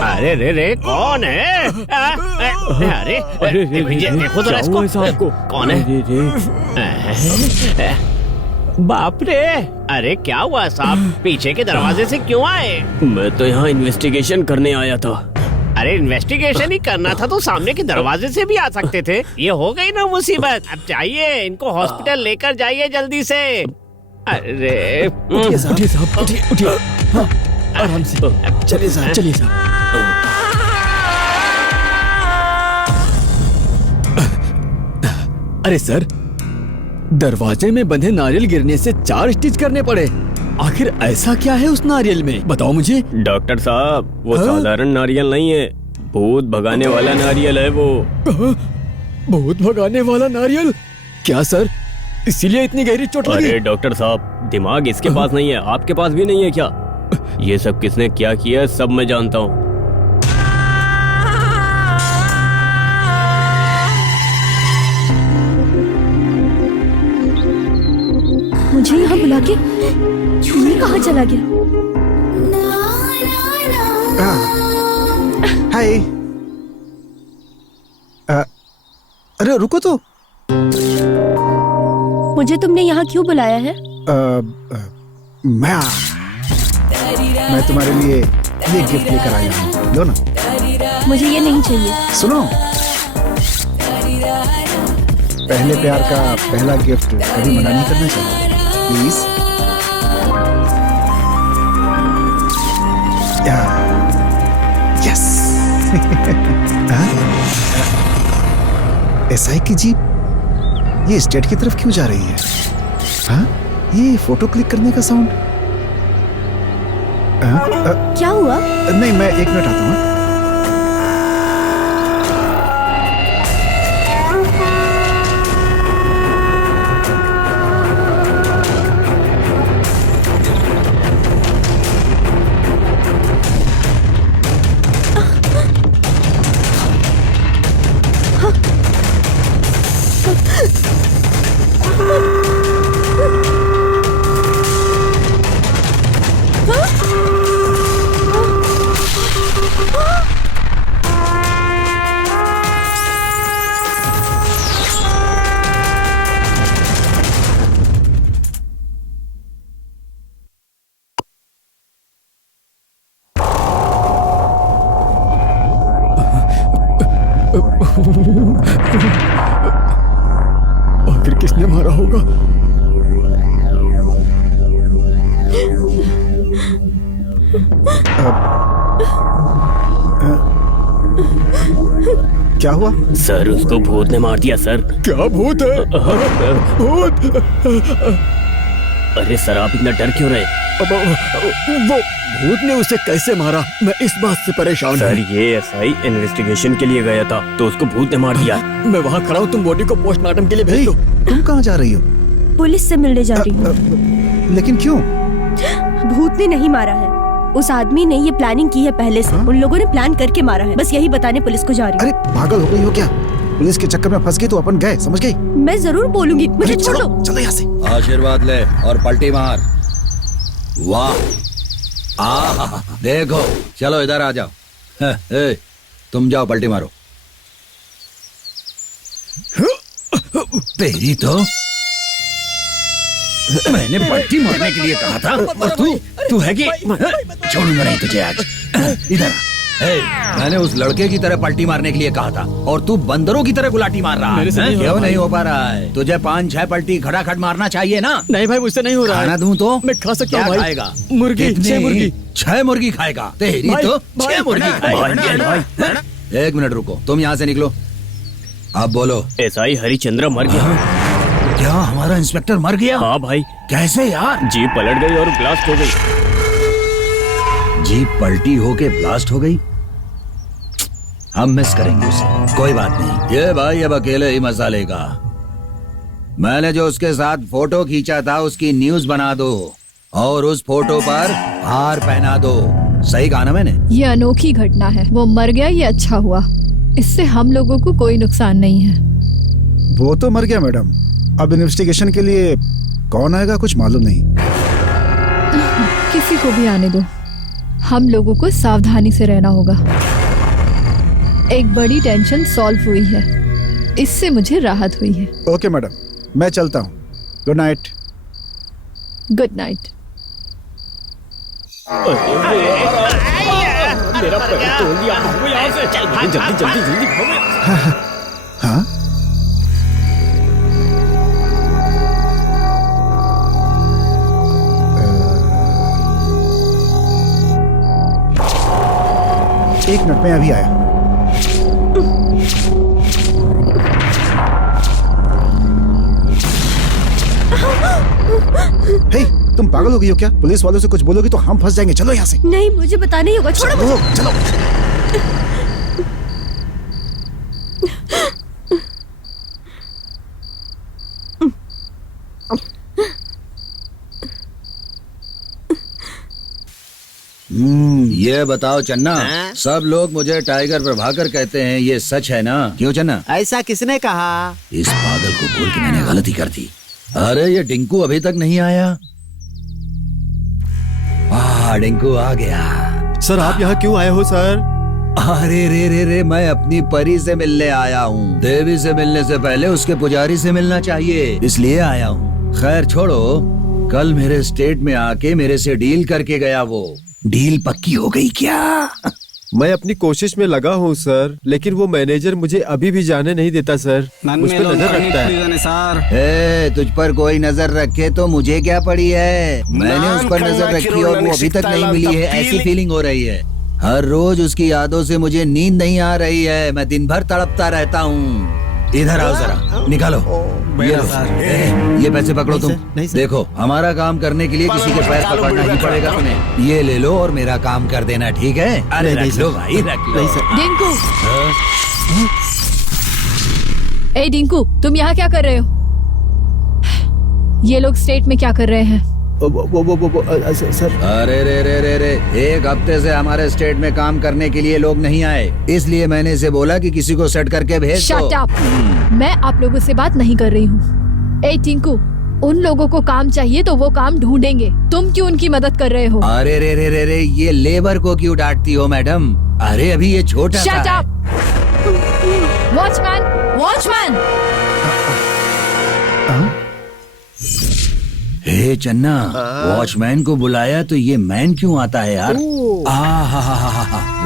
अरे रे रे, कौन है? अरे देखो जरा इसको, कौन है? बाप रे, अरे क्या हुआ साहब, पीछे के दरवाजे से क्यों आए? मैं तो यहाँ इन्वेस्टिगेशन करने आया था। अरे इन्वेस्टिगेशन ही करना था तो सामने के दरवाजे से भी आ सकते थे। ये हो गई ना मुसीबत। अब जाइए, इनको हॉस्पिटल लेकर जाइए जल्दी से। अरे उठिए साहब, उठिए। हाँ, आराम से चलिए साहब, चलिए साहब। अरे सर, दरवाजे में बंधे नारियल गिरने से 4 स्टिच करने पड़े। आखिर ऐसा क्या है उस नारियल में, बताओ मुझे। डॉक्टर साहब, वो हाँ? साधारण नारियल नहीं है, भूत भगाने वाला नारियल है वो। भूत भगाने वाला नारियल? क्या सर, इसीलिए इतनी गहरी चोट लगी? अरे डॉक्टर साहब, दिमाग इसके पास नहीं है, आपके पास भी नहीं है क्या? ये सब किसने क्या किया सब मैं जानता हूँ। मुझे यहाँ बुला के ये कहाँ चला गया? हाय। अरे रुको तो। मुझे तुमने यहाँ क्यों बुलाया है? मैं तुम्हारे लिए ये गिफ्ट लेकर आया हूँ, लो ना। मुझे ये नहीं चाहिए। सुनो, पहले प्यार का पहला गिफ्ट कभी मना नहीं करना चाहिए प्लीज। यस। एसआई की जीप ये स्टेट की तरफ क्यों जा रही है? हाँ, ये फोटो क्लिक करने का साउंड। क्या हुआ? नहीं, मैं 1 मिनट आता हूँ। आखिर किसने मारा होगा? क्या हुआ? सर उसको भूत ने मार दिया सर। क्या भूत है? भूत? अरे सर आप इतना डर क्यों रहे? वो भूत ने उसे कैसे मारा, मैं इस बात से परेशान सर हूँ। ये एसआई इन्वेस्टिगेशन के लिए गया था तो उसको भूत ने मार दिया। मैं वहाँ खड़ा हूँ, तुम बॉडी को पोस्टमार्टम के लिए भेज दो। तुम कहाँ जा रही हो? पुलिस से मिलने जा रही हूँ। लेकिन क्यों? भूत ने नहीं मारा है, उस आदमी ने ये प्लानिंग की है पहले से। उन लोगों ने प्लान करके मारा है, बस यही बताने पुलिस को जा रही हूँ। अरे पागल हो गई हो क्या? पुलिस के चक्कर में फंस गई तो अपन गए, समझ गई? मैं जरूर बोलूंगी, मुझे छोड़ दो। चलो यहाँ से। आशीर्वाद ले और पलटी मार। वाह, देखो, चलो इधर आ जाओ। ए, तुम जाओ पलटी मारो। तेरी तो मैंने पलटी मारने के लिए कहा था और तू है कि छोड़ूंगा नहीं तुझे आज। इधर आ। मैंने उस लड़के की तरह पलटी मारने के लिए कहा था और तू बंदरों की तरह गुलाटी मार रहा है। क्यों नहीं हो पा रहा है? तुझे 5-6 पलटी खटाखट मारना चाहिए ना। नहीं भाई, मुझसे नहीं हो रहा है। खाना दूं तो मैं खा सकता हूँ भाई। खाएगा? मुर्गी, 6 मुर्गी। 6 मुर्गी खाएगा? तेरी तो 6 मुर्गी खाएगा। 1 मिनट रुको, तुम यहाँ से निकलो। अब बोलो। एसआई हरिचंद्र मर गया। क्या हमारा इंस्पेक्टर मर गया? हाँ भाई। कैसे यार? जीप पलट गई और ब्लास्ट हो गई। जीप पलटी होके ब्लास्ट हो गई? हम मिस करेंगे उसे, कोई बात नहीं। ये भाई अब अकेले ही मजा लेगा। मैंने जो उसके साथ फोटो खींचा था उसकी न्यूज बना दो और उस फोटो पर हार पहना दो। सही कहा ना मैंने? ये अनोखी घटना है, वो मर गया ये अच्छा हुआ, इससे हम लोगों को कोई नुकसान नहीं है। वो तो मर गया मैडम, अब इन्वेस्टिगेशन के लिए कौन आएगा कुछ मालूम नहीं। किसी को भी आने दो, हम लोगों को सावधानी से रहना होगा। एक बड़ी टेंशन सॉल्व हुई है, इससे मुझे राहत हुई है। ओके मैडम, मैं चलता हूँ। Good night. Good night. मेरा पैर तोड़ दिया। भागो यहाँ से। जल्दी जल्दी जल्दी भागो। हाँ? एक मिनट में अभी आया। हे, तुम पागल हो गई हो क्या? पुलिस वालों से कुछ बोलोगी तो हम फंस जाएंगे। चलो यहाँ से। नहीं, मुझे बताना ही होगा। छोड़ो मुझे। चलो। ये बताओ चन्ना, सब लोग मुझे टाइगर प्रभाकर कहते हैं, ये सच है ना? क्यों चन्ना? ऐसा किसने कहा? इस पागल को बोल के मैंने गलती कर दी। अरे ये डिंकू अभी तक नहीं आया। डिंकू आ गया। सर आप यहाँ क्यों आए हो सर? अरे रे, मैं अपनी परी से मिलने आया हूँ। देवी से मिलने से पहले उसके पुजारी से मिलना चाहिए, इसलिए आया हूँ। खैर छोड़ो, कल मेरे स्टेट में आके मेरे से डील करके गया वो। डील पक्की हो गई क्या? मैं अपनी कोशिश में लगा हूँ सर, लेकिन वो मैनेजर मुझे अभी भी जाने नहीं देता सर। मुझ पर नजर रखता है। तुझ पर कोई नजर रखे तो मुझे क्या पड़ी है? मैंने उस पर नजर रखी और वो अभी तक नहीं मिली है, ऐसी फीलिंग हो रही है। हर रोज उसकी यादों से मुझे नींद नहीं आ रही है, मैं दिन भर तड़पता रहता हूँ। इधर आओ जरा, निकालो ये लो। ये पैसे पकड़ो तुम। देखो, हमारा काम करने के लिए किसी के पैर पकड़ना ही पड़ेगा तुम्हें। ये ले लो और मेरा काम कर देना, ठीक है? अरे रख लो भाई, रख लो। डिंकू, ए डिंकू, तुम यहाँ क्या कर रहे हो? ये लोग स्टेट में क्या कर रहे हैं? सर, अरे रे, एक हफ्ते से हमारे स्टेट में काम करने के लिए लोग नहीं आए, इसलिए मैंने इसे बोला कि किसी को सेट करके भेज दो। Shut up! मैं आप लोगों से बात नहीं कर रही हूँ। ए टिंकू, उन लोगों को काम चाहिए तो वो काम ढूंढेंगे, तुम क्यों उनकी मदद कर रहे हो? अरे रे, ये लेबर को क्यों डांटती हो मैडम? अरे अभी ये छोटा सा है। Shut up! Watchman, watchman! Hey Channa, watchman को बुलाया तो ये मैन क्यों आता है यार?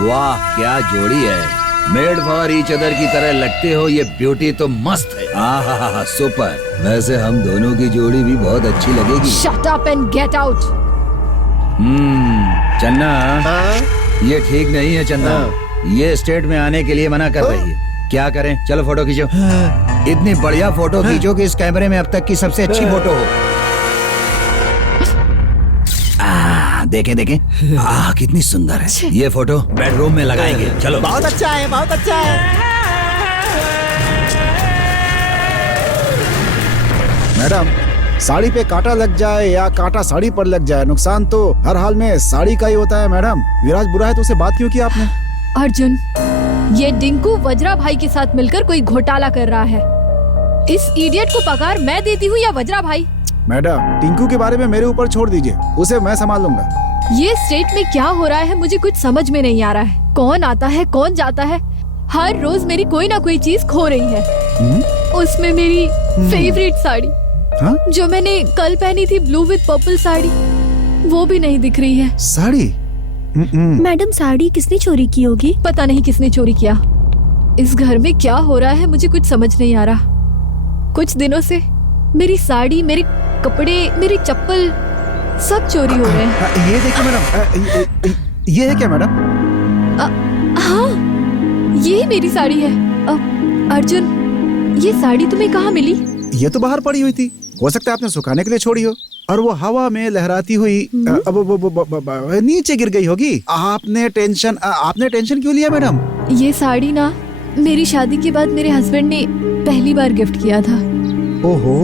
वाह क्या जोड़ी है, मेड फॉर ईच अदर की तरह लगते हो। ये ब्यूटी तो मस्त है। सुपर। वैसे हम दोनों की जोड़ी भी बहुत अच्छी लगेगी। Shut up and get out. चन्ना, ये ठीक नहीं है चन्ना। ये स्टेट में आने के लिए मना कर रही है। क्या करें? चलो फोटो खींचो। इतनी बढ़िया फोटो खींचो कि इस कैमरे में अब तक की सबसे अच्छी फोटो हो। देखें कितनी सुंदर है। ये फोटो बेडरूम में लगाएंगे। चलो। बहुत अच्छा है, बहुत अच्छा है। मैडम, साड़ी पे कांटा लग जाए या कांटा साड़ी पर लग जाए, नुकसान तो हर हाल में साड़ी का ही होता है। मैडम, विराज बुरा है तो उसे बात क्यों की आपने? अर्जुन, ये डिंकू वज्रा भाई के साथ मिलकर कोई घोटाला कर रहा है। इस इडियट को पगार मैं देती हूँ या वज्रा भाई? मैडम, टिंकू के बारे में मेरे ऊपर छोड़ दीजिए, उसे मैं संभाल लूंगा। ये स्टेट में क्या हो रहा है मुझे कुछ समझ में नहीं आ रहा है। कौन आता है, कौन जाता है, हर रोज मेरी कोई ना कोई चीज खो रही है। उसमें मेरी फेवरेट साड़ी, जो मैंने कल पहनी थी, ब्लू विद पर्पल साड़ी, वो भी नहीं दिख रही है। साड़ी? मैडम, साड़ी किसने चोरी की होगी? पता नहीं किसने चोरी किया। इस घर में क्या हो रहा है मुझे कुछ समझ नहीं आ रहा। कुछ दिनों से मेरी साड़ी, मेरे कपड़े, मेरी चप्पल सब चोरी हो रहे हैं। ये देखिए मैडम, ये है क्या मैडम? हाँ, ये मेरी साड़ी है। अर्जुन, ये साड़ी तुम्हें कहाँ मिली? ये तो बाहर पड़ी हुई थी, हो सकता है आपने सुखाने के लिए छोड़ी हो और वो हवा में लहराती हुई अब नीचे गिर गई होगी। आपने टेंशन क्यों लिया मैडम? ये साड़ी ना मेरी शादी के बाद मेरे हस्बैंड ने पहली बार गिफ्ट किया था। ओहो,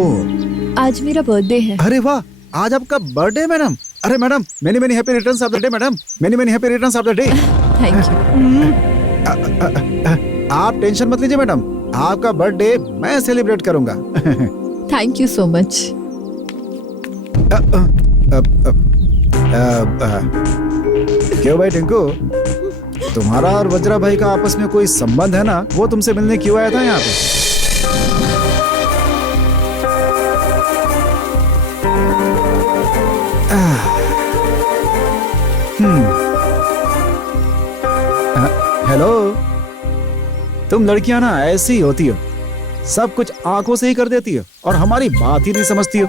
आज मेरा बर्थडे है। अरे वाह, आज आपका बर्थडे मैडम? अरे madam, many happy returns of the day madam, many happy returns of the day. Thank you. आप टेंशन मत लीजिए मैडम, आपका बर्थडे मैं सेलिब्रेट करूंगा। Thank you so much. क्यों भाई टिंकू, तुम्हारा और वज्रा भाई का आपस में कोई संबंध है ना? वो तुमसे मिलने क्यों आया था यहाँ पे? हेलो, तुम लड़कियां ना ऐसी होती हो, सब कुछ आंखों से ही कर देती हो और हमारी बात ही नहीं समझती हो।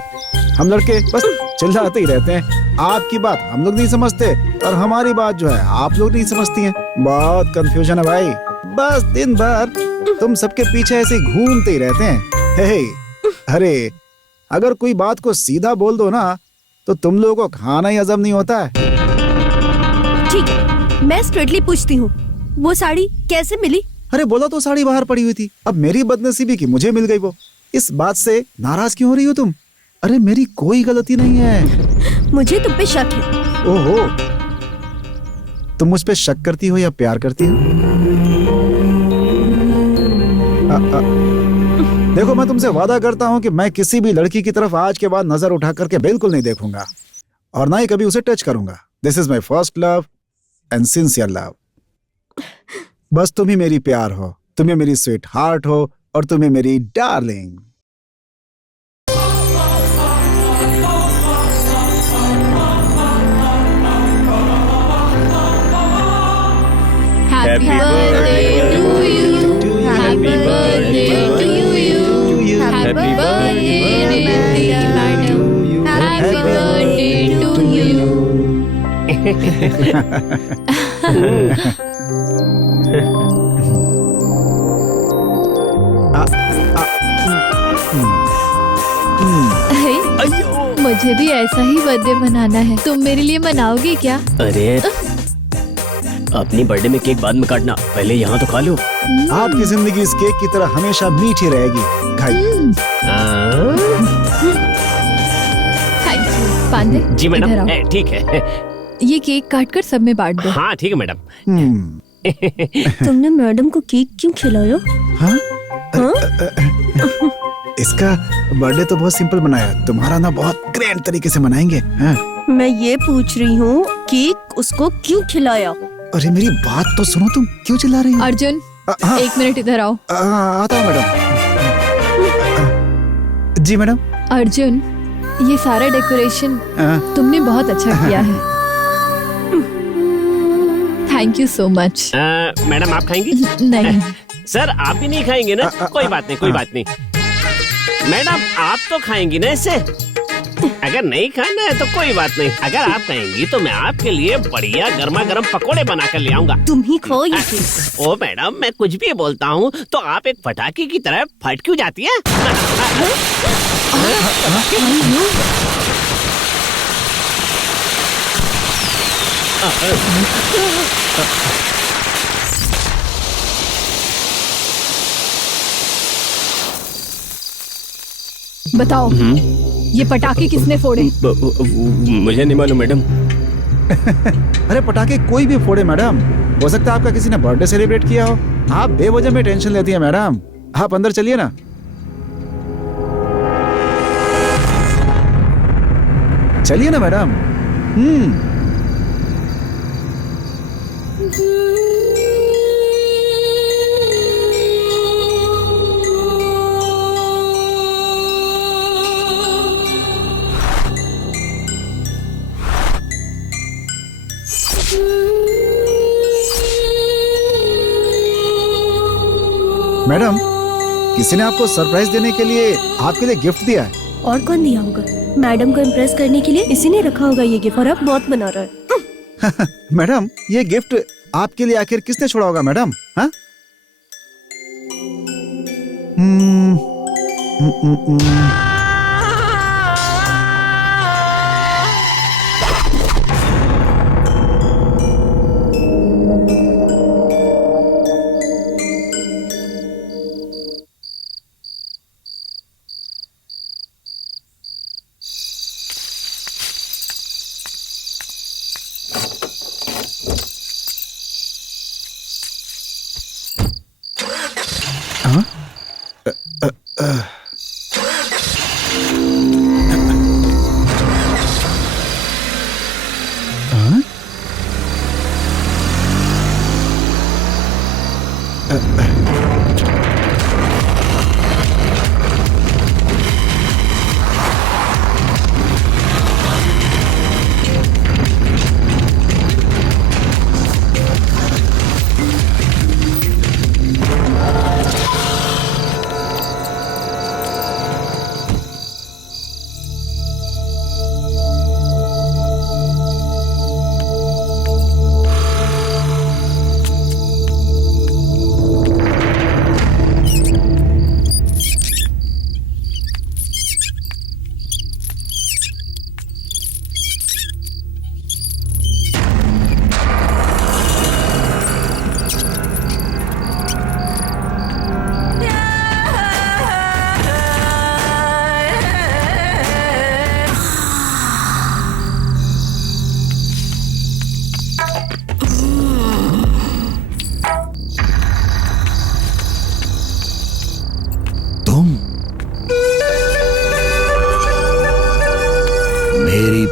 हम लड़के बस चिल्लाते ही रहते हैं, आपकी बात हम लोग नहीं समझते और हमारी बात जो है आप लोग नहीं समझती हैं। बहुत कंफ्यूजन है भाई, बस दिन भर तुम सबके पीछे ऐसे घूमते ही रहते हैं। हे, अरे अगर कोई बात को सीधा बोल दो ना तो तुम लोगों को खाना ही हजम नहीं होता है। ठीक है, मैं स्ट्रेटली पूछती हूँ, वो साड़ी कैसे मिली? अरे बोला तो साड़ी बाहर पड़ी हुई थी, अब मेरी बदनसीबी की मुझे मिल गई वो। इस बात से नाराज क्यों हो रही हो तुम? अरे मेरी कोई गलती नहीं है। मुझे तुम पे शक है। ओहो, तुम मुझ पे शक करती हो या प्यार करती हो? देखो, मैं तुमसे वादा करता हूँ कि मैं किसी भी लड़की की तरफ आज के बाद नजर उठा करके बिल्कुल नहीं देखूंगा और ना ही कभी उसे टच करूंगा। This is my first love and sincere love. बस तुम ही मेरी प्यार हो, तुम्हें मेरी स्वीट हार्ट हो और तुम्हें मेरी darling. Happy birthday to you. Happy birthday to you. Happy birthday dear madam. Happy birthday to you. मुझे भी ऐसा ही बर्थडे मनाना है। तुम मेरे लिए मनाओगे क्या? अरे अपनी बर्थडे में केक बाद में काटना, पहले यहाँ तो खा लो। आपकी जिंदगी इस केक की तरह हमेशा मीठी रहेगी। खाइए। पांडे जी मैडम, ठीक है। ये केक काटकर सब में बांट दो। हाँ ठीक है मैडम। तुमने मैडम को केक क्यों खिलाया? हाँ? इसका बर्थडे तो बहुत सिंपल बनाया, तुम्हारा ना बहुत ग्रैंड तरीके से मनाएंगे। हाँ? मैं ये पूछ रही हूँ केक उसको क्यों खिलाया? अरे मेरी बात तो सुनो, तुम क्यों चिल्ला रही हो? अर्जुन, 1 मिनट इधर आओ। आता हूँ मैडम। जी मैडम। अर्जुन, ये सारा डेकोरेशन तुमने बहुत अच्छा किया है। Thank you so much. Madam आप खाएंगी? नहीं सर आप भी नहीं खाएंगे ना? कोई बात नहीं, कोई बात नहीं। मैडम आप तो खाएंगी ना इसे? अगर नहीं खाना है तो कोई बात नहीं, अगर आप कहेंगी तो मैं आपके लिए बढ़िया गर्मा गर्म पकोड़े बना कर ले आऊंगा। तुम ही खो ये। ओ मैडम, मैं कुछ भी बोलता हूँ तो आप एक पटाखे की तरह फट क्यों जाती है? बताओ, ये पटाखे किसने फोड़े? मुझे नहीं मालूम मैडम। अरे पटाखे कोई भी फोड़े मैडम, हो सकता है आपका किसी ने बर्थडे सेलिब्रेट किया हो। आप बेवजह में टेंशन लेती है मैडम। आप अंदर चलिए ना। चलिए ना मैडम। मैडम, किसी ने आपको सरप्राइज देने के लिए आपके लिए गिफ्ट दिया है। और कौन दिया होगा? मैडम को इम्प्रेस करने के लिए इसी ने रखा होगा ये गिफ्ट, और अब बहुत बना रहा है। मैडम, ये गिफ्ट आपके लिए आखिर किसने छोड़ा होगा मैडम? हाँ?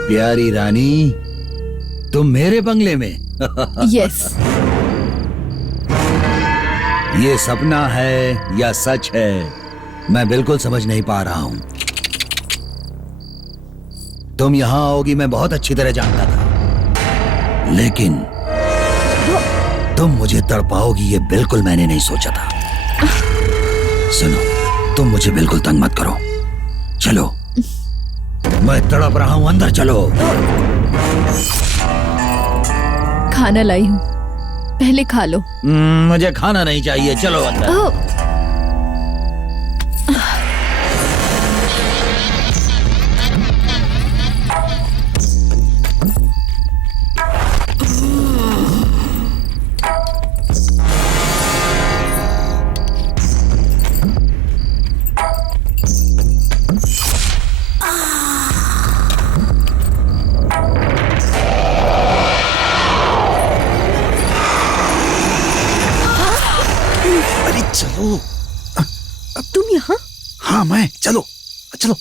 प्यारी रानी, तुम मेरे बंगले में? यस। ये सपना है या सच है, मैं बिल्कुल समझ नहीं पा रहा हूं। तुम यहां आओगी मैं बहुत अच्छी तरह जानता था, लेकिन तुम मुझे तड़पाओगी ये बिल्कुल मैंने नहीं सोचा था। सुनो, तुम मुझे बिल्कुल तंग मत करो। चलो, मैं तड़प रहा हूं, अंदर चलो। खाना लाई हूँ, पहले खा लो। मुझे खाना नहीं चाहिए, चलो अंदर। चलो। तुम यहाँ? हाँ मैं, चलो चलो।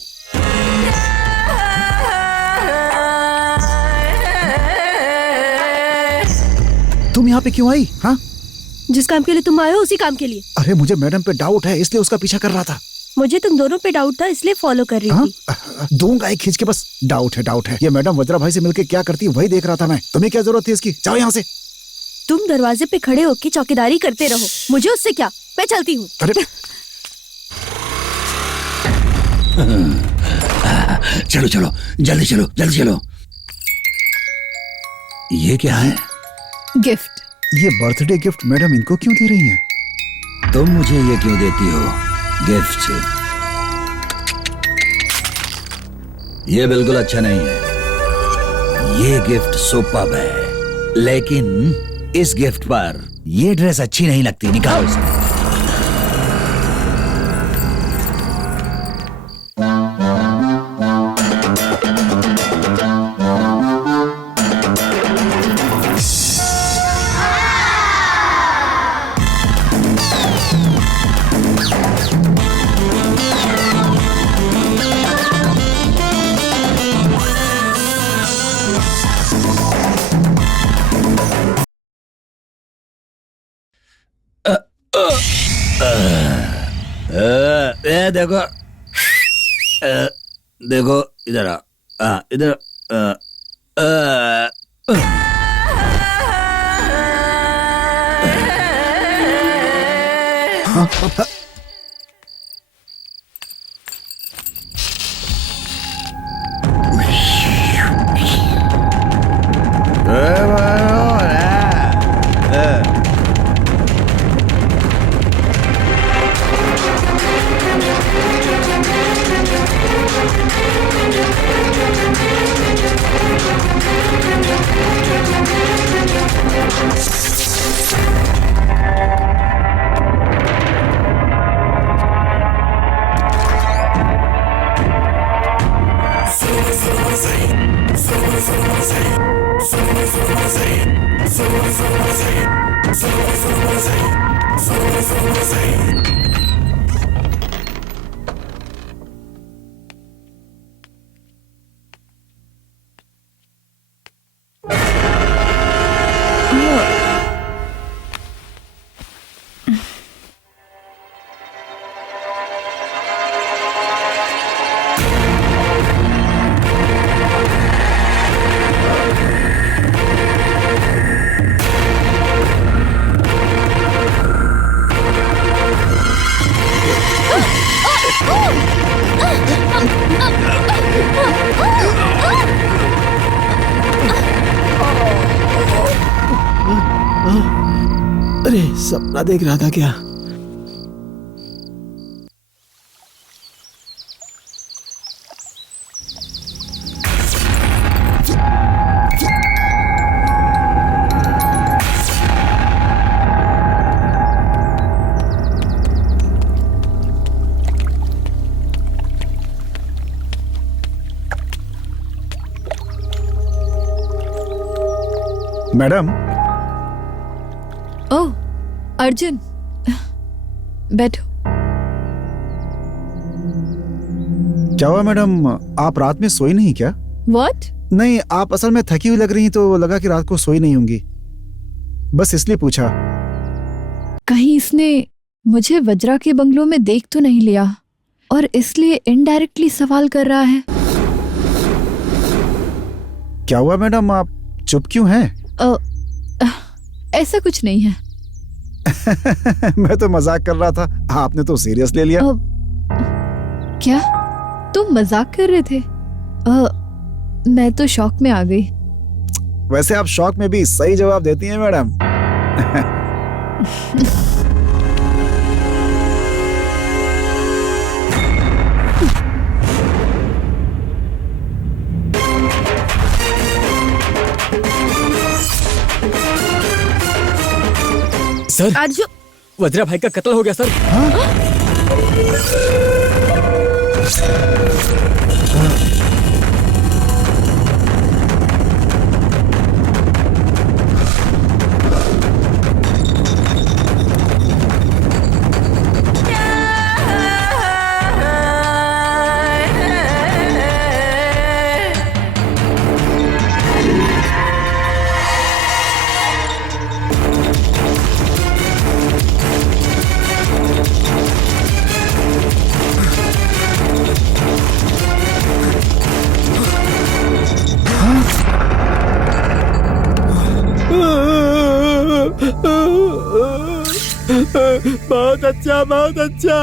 तुम यहाँ पे क्यों आई? हाँ, जिस काम के लिए तुम आए हो उसी काम के लिए। अरे मुझे मैडम पे डाउट है, इसलिए उसका पीछा कर रहा था। मुझे तुम दोनों पे डाउट था, इसलिए फॉलो कर रही थी। दूंगा एक खींच के, बस डाउट है डाउट है। ये मैडम वज्रा भाई से मिलके क्या करती है वही देख रहा था मैं। तुम्हें क्या जरूरत थी इसकी? जाओ यहाँ से। तुम दरवाजे पे खड़े होके चौकीदारी करते रहो, मुझे उससे क्या, मैं चलती हूँ। अरे चलो चलो, जल्दी चलो, जल्दी चलो। ये क्या है? गिफ्ट। ये बर्थडे गिफ्ट मैडम इनको क्यों दे रही हैं? तुम मुझे ये क्यों देती हो गिफ्ट? ये बिल्कुल अच्छा नहीं है। ये गिफ्ट सुपर्ब है, लेकिन इस गिफ्ट पर ये ड्रेस अच्छी नहीं लगती। निकालो इसे। देखो, देखो इधर आ, इधर। अरे सपना देख रहा था क्या? मैडम। ओह अर्जुन, बैठो। क्या हुआ मैडम, आप रात में सोई नहीं क्या? What? नहीं, आप असल में थकी हुई लग रही तो लगा कि रात को सोई नहीं होंगी, बस इसलिए पूछा। कहीं इसने मुझे वज्रा के बंगलों में देख तो नहीं लिया और इसलिए इनडायरेक्टली सवाल कर रहा है। क्या हुआ मैडम, आप चुप क्यों हैं? ऐसा कुछ नहीं है। मैं तो मजाक कर रहा था, आपने तो सीरियस ले लिया। क्या तुम मजाक कर रहे थे? मैं तो शॉक में आ गई। वैसे आप शॉक में भी सही जवाब देती हैं मैडम। सर, अर्जुन, वज्रा भाई का कत्ल हो गया सर। बहुत अच्छा, बहुत अच्छा।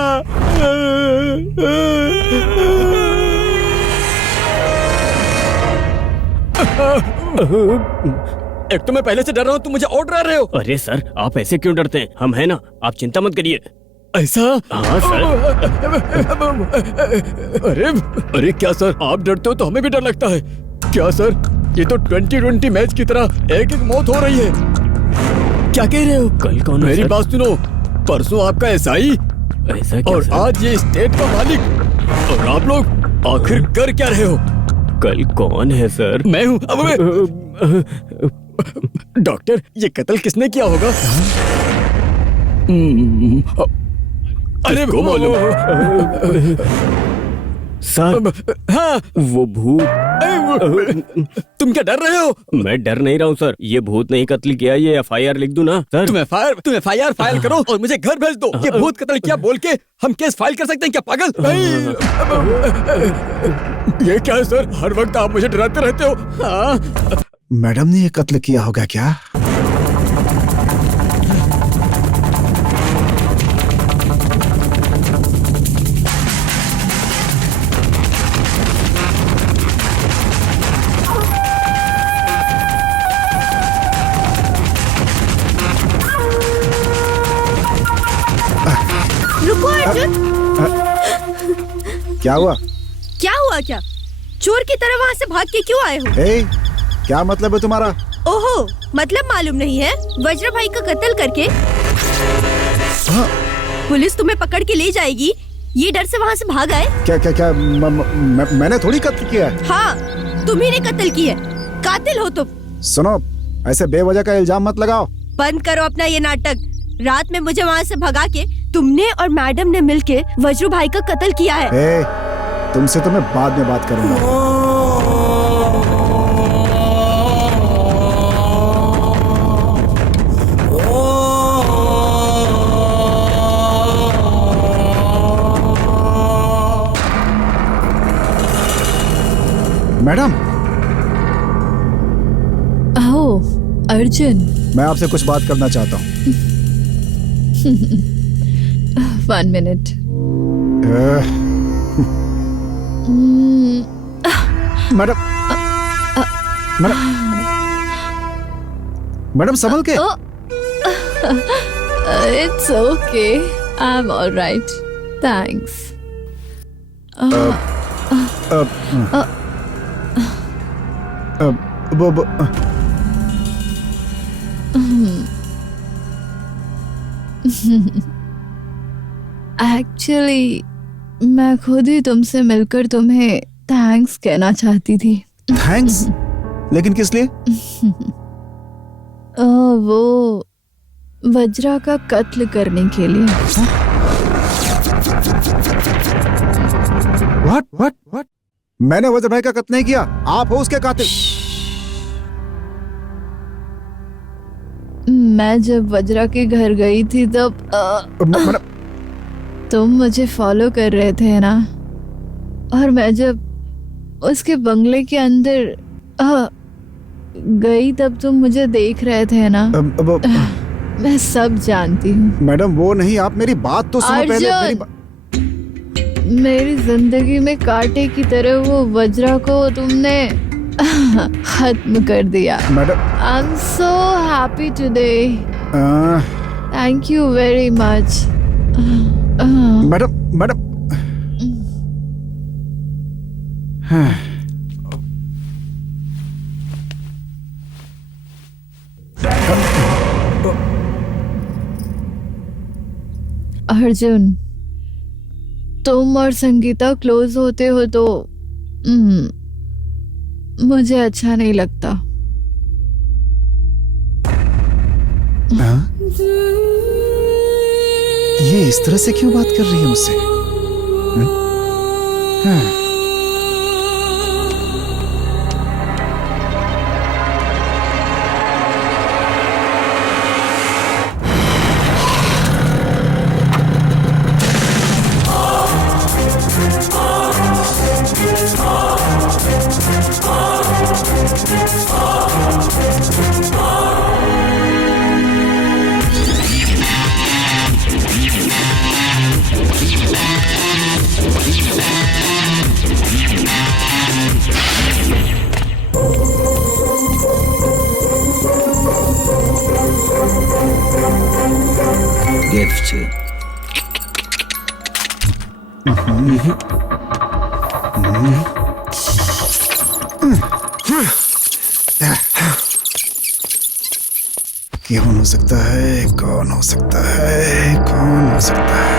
एक तो मैं पहले से डर रहा हूँ, तुम मुझे और डरा रहे हो। अरे सर, आप ऐसे क्यों डरते हैं? हम हैं ना, आप चिंता मत करिए। ऐसा? हाँ सर। अरे क्या सर, आप डरते हो तो हमें भी डर लगता है। क्या सर, ये तो 2020 मैच की तरह एक एक मौत हो रही है। क्या कह रहे हो? कल कौन? मेरी बात सुनो, परसों आपका एसआई, ऐसा क्या और सर? आज ये स्टेट का मालिक, और आप लोग आखिर कर क्या रहे हो? कल कौन है सर? मैं हूँ। डॉक्टर, ये कत्ल किसने किया होगा? अरे को मालूम सर। हाँ, वो भूत। तुम क्या डर रहे हो? मैं डर नहीं रहा हूँ सर, ये भूत नहीं कत्ल किया। ये एफआईआर लिख दूं ना सर? तुम एफआईआर फाइल करो और मुझे घर भेज दो। ये भूत कत्ल किया बोल के हम केस फाइल कर सकते हैं क्या पागल? ये क्या है सर, हर वक्त आप मुझे डराते रहते हो। हाँ? मैडम ने ये कत्ल किया होगा क्या? रुको अर्जुन। क्या हुआ? क्या हुआ क्या? चोर की तरह वहाँ से भाग के क्यों आए हो? ए, क्या मतलब है तुम्हारा? ओहो, मतलब मालूम नहीं है? वज्र भाई का कत्ल करके पुलिस तुम्हें पकड़ के ले जाएगी, ये डर से वहाँ से भाग आए? क्या क्या क्या मैंने थोड़ी कत्ल किया है। हाँ, तुम्ही ने कत्ल किया, कातिल हो तुम। सुनो, ऐसे बेवजह का इल्जाम मत लगाओ। बंद करो अपना ये नाटक। रात में मुझे वहाँ से भगा के तुमने और मैडम ने मिलके वज्रू भाई का कत्ल किया है। ए, तुमसे तो मैं बाद में बात करूंगा। मैडम। आओ अर्जुन, मैं आपसे कुछ बात करना चाहता हूँ। 1 मिनट। मैडम, मैडम संभल के। It's okay, I am alright, thanks. Actually मैं खुद ही तुमसे मिलकर तुम्हें थैंक्स कहना चाहती थी। थैंक्स? लेकिन किस लिए? वो वज्रा का कत्ल करने के लिए। व्हाट? मैंने वज्र भाई का कत्ल नहीं किया, आप हो उसके कातिल। मैं जब वज्रा के घर गई थी तब तुम मुझे फॉलो कर रहे थे ना, और मैं जब उसके बंगले के अंदर गई तब तुम मुझे देख रहे थे ना। मैं सब जानती हूँ। मैडम वो नहीं, आप मेरी बात तो सुनो पहले। मेरी जिंदगी में कांटे की तरह वो वज्रा को तुमने खत्म कर दिया। Madam I am so happy today. Thank you very much. Madam Arjun, तुम और संगीता क्लोज होते हो तो मुझे अच्छा नहीं लगता। ये इस तरह से क्यों बात कर रही है मुझसे? गिफ्ट कौन हो सकता है? कौन हो सकता है? कौन हो सकता है?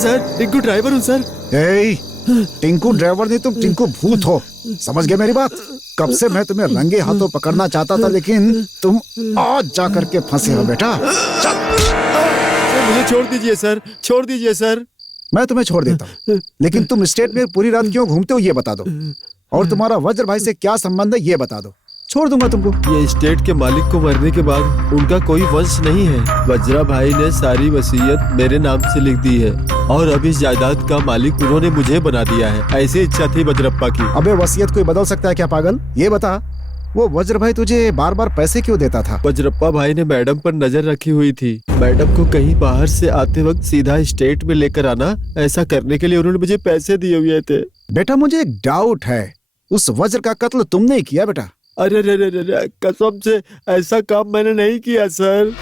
सर, टिंकू ड्राइवर हूँ सर। टिंकू ड्राइवर नहीं, तुम टिंकू भूत हो। समझ गए मेरी बात? कब से मैं तुम्हें रंगे हाथों पकड़ना चाहता था, लेकिन तुम आज जा करके फंसे हो बेटा। चल मुझे छोड़ दीजिए सर, छोड़ दीजिए सर। मैं तुम्हें छोड़ देता हूँ, लेकिन तुम स्टेट में पूरी रात क्यों घूमते हो ये बता दो, और तुम्हारा वज्र भाई से क्या संबंध है ये बता दो। छोड़ दूंगा तुमको। ये स्टेट के मालिक को मरने के बाद उनका कोई वंश नहीं है। वज्रा भाई ने सारी वसीयत मेरे नाम से लिख दी है और अब इस जायदाद का मालिक उन्होंने मुझे बना दिया है। ऐसी इच्छा थी वज्रप्पा की। अबे वसीयत कोई बदल सकता है क्या पागल? ये बता, वो वज्र भाई तुझे बार बार पैसे क्यों देता था? वज्रप्पा भाई ने मैडम पर नजर रखी हुई थी। मैडम को कहीं बाहर से आते वक्त सीधा स्टेट में लेकर आना, ऐसा करने के लिए उन्होंने मुझे पैसे दिए हुए थे। बेटा मुझे एक डाउट है, उस वज्र का कत्ल तुमने ही किया बेटा? अरे रे रे रे, कसम से ऐसा काम मैंने नहीं किया सर।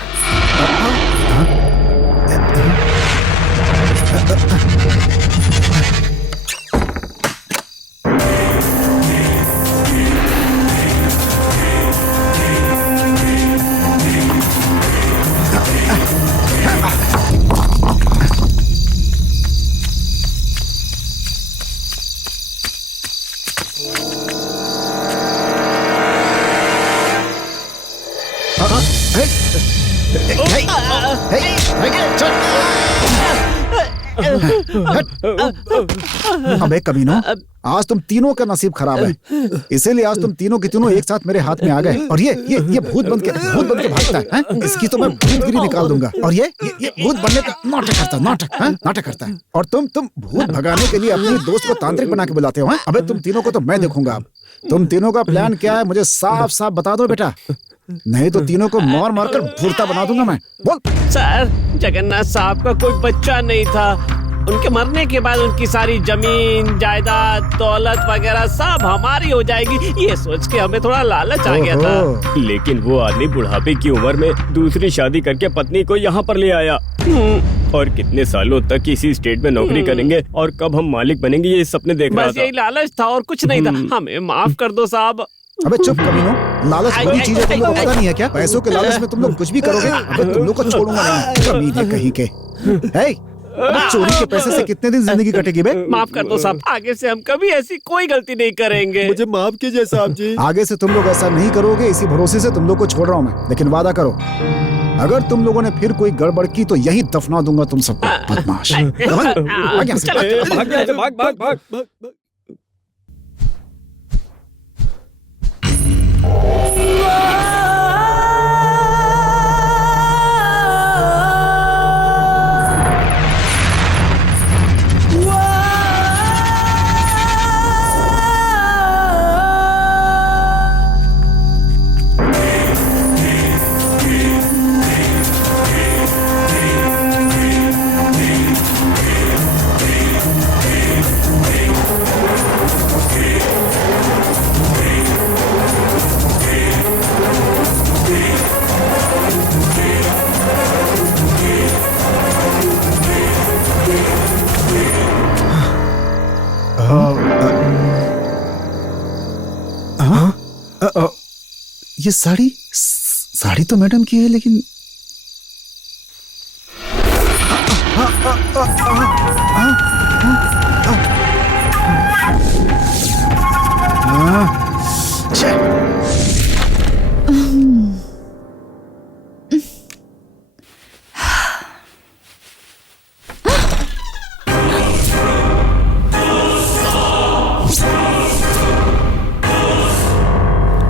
अबे कमीनो, आज तुम तीनों का नसीब खराब है, इसीलिए आज तुम तीनों के तीनों एक साथ मेरे हाथ में आ गए। और ये भूत बन के भागता है, इसकी तो मैं भूतगिरी निकाल दूंगा। और ये भूत बनने का नाटक करता है। और तुम भूत भगाने के लिए अपने दोस्त को तांत्रिक बना के बुलाते हो। अबे तुम तीनों को तो मैं देखूंगा। अब तुम तीनों का प्लान क्या है मुझे साफ साफ बता दो बेटा, नहीं तो तीनों को मार मार कर भूरता बना दूंगा मैं। बोल। सर, जगन्नाथ साहब का कोई बच्चा नहीं था। उनके मरने के बाद उनकी सारी जमीन जायदाद दौलत वगैरह सब हमारी हो जाएगी, ये सोच के हमें थोड़ा लालच आ गया था। लेकिन वो आदमी बुढ़ापे की उम्र में दूसरी शादी करके पत्नी को यहाँ पर ले आया। और कितने सालों तक इसी स्टेट में नौकरी करेंगे और कब हम मालिक बनेंगे ये सपने देख रहा था। बस यही लालच था और कुछ नहीं था। हमें माफ कर दो साहब। अबे चुप कमीनो, लालच बुरी चीज है, तुम लोगों को पता नहीं है क्या? पैसों के लालच में तुम लोग कुछ भी करोगे। अबे तुम लोग को छोड़ूंगा नहीं, कमीने कहीं के। हे, अबे चोरी के पैसे से कितने दिन जिंदगी कटेगी बे? माफ कर दो साहब, आगे से हम कभी ऐसी कोई गलती नहीं करेंगे। मुझे माफ कीजिए साहब जी। आगे से तुम लोग ऐसा नहीं करोगे, इसी भरोसे से तुम लोग को छोड़ रहा हूँ मैं। लेकिन वादा करो, अगर तुम लोगों ने फिर कोई गड़बड़ की तो यही दफना दूंगा तुम सबको। बदमाश। भाग। ये साड़ी तो मैडम की है, लेकिन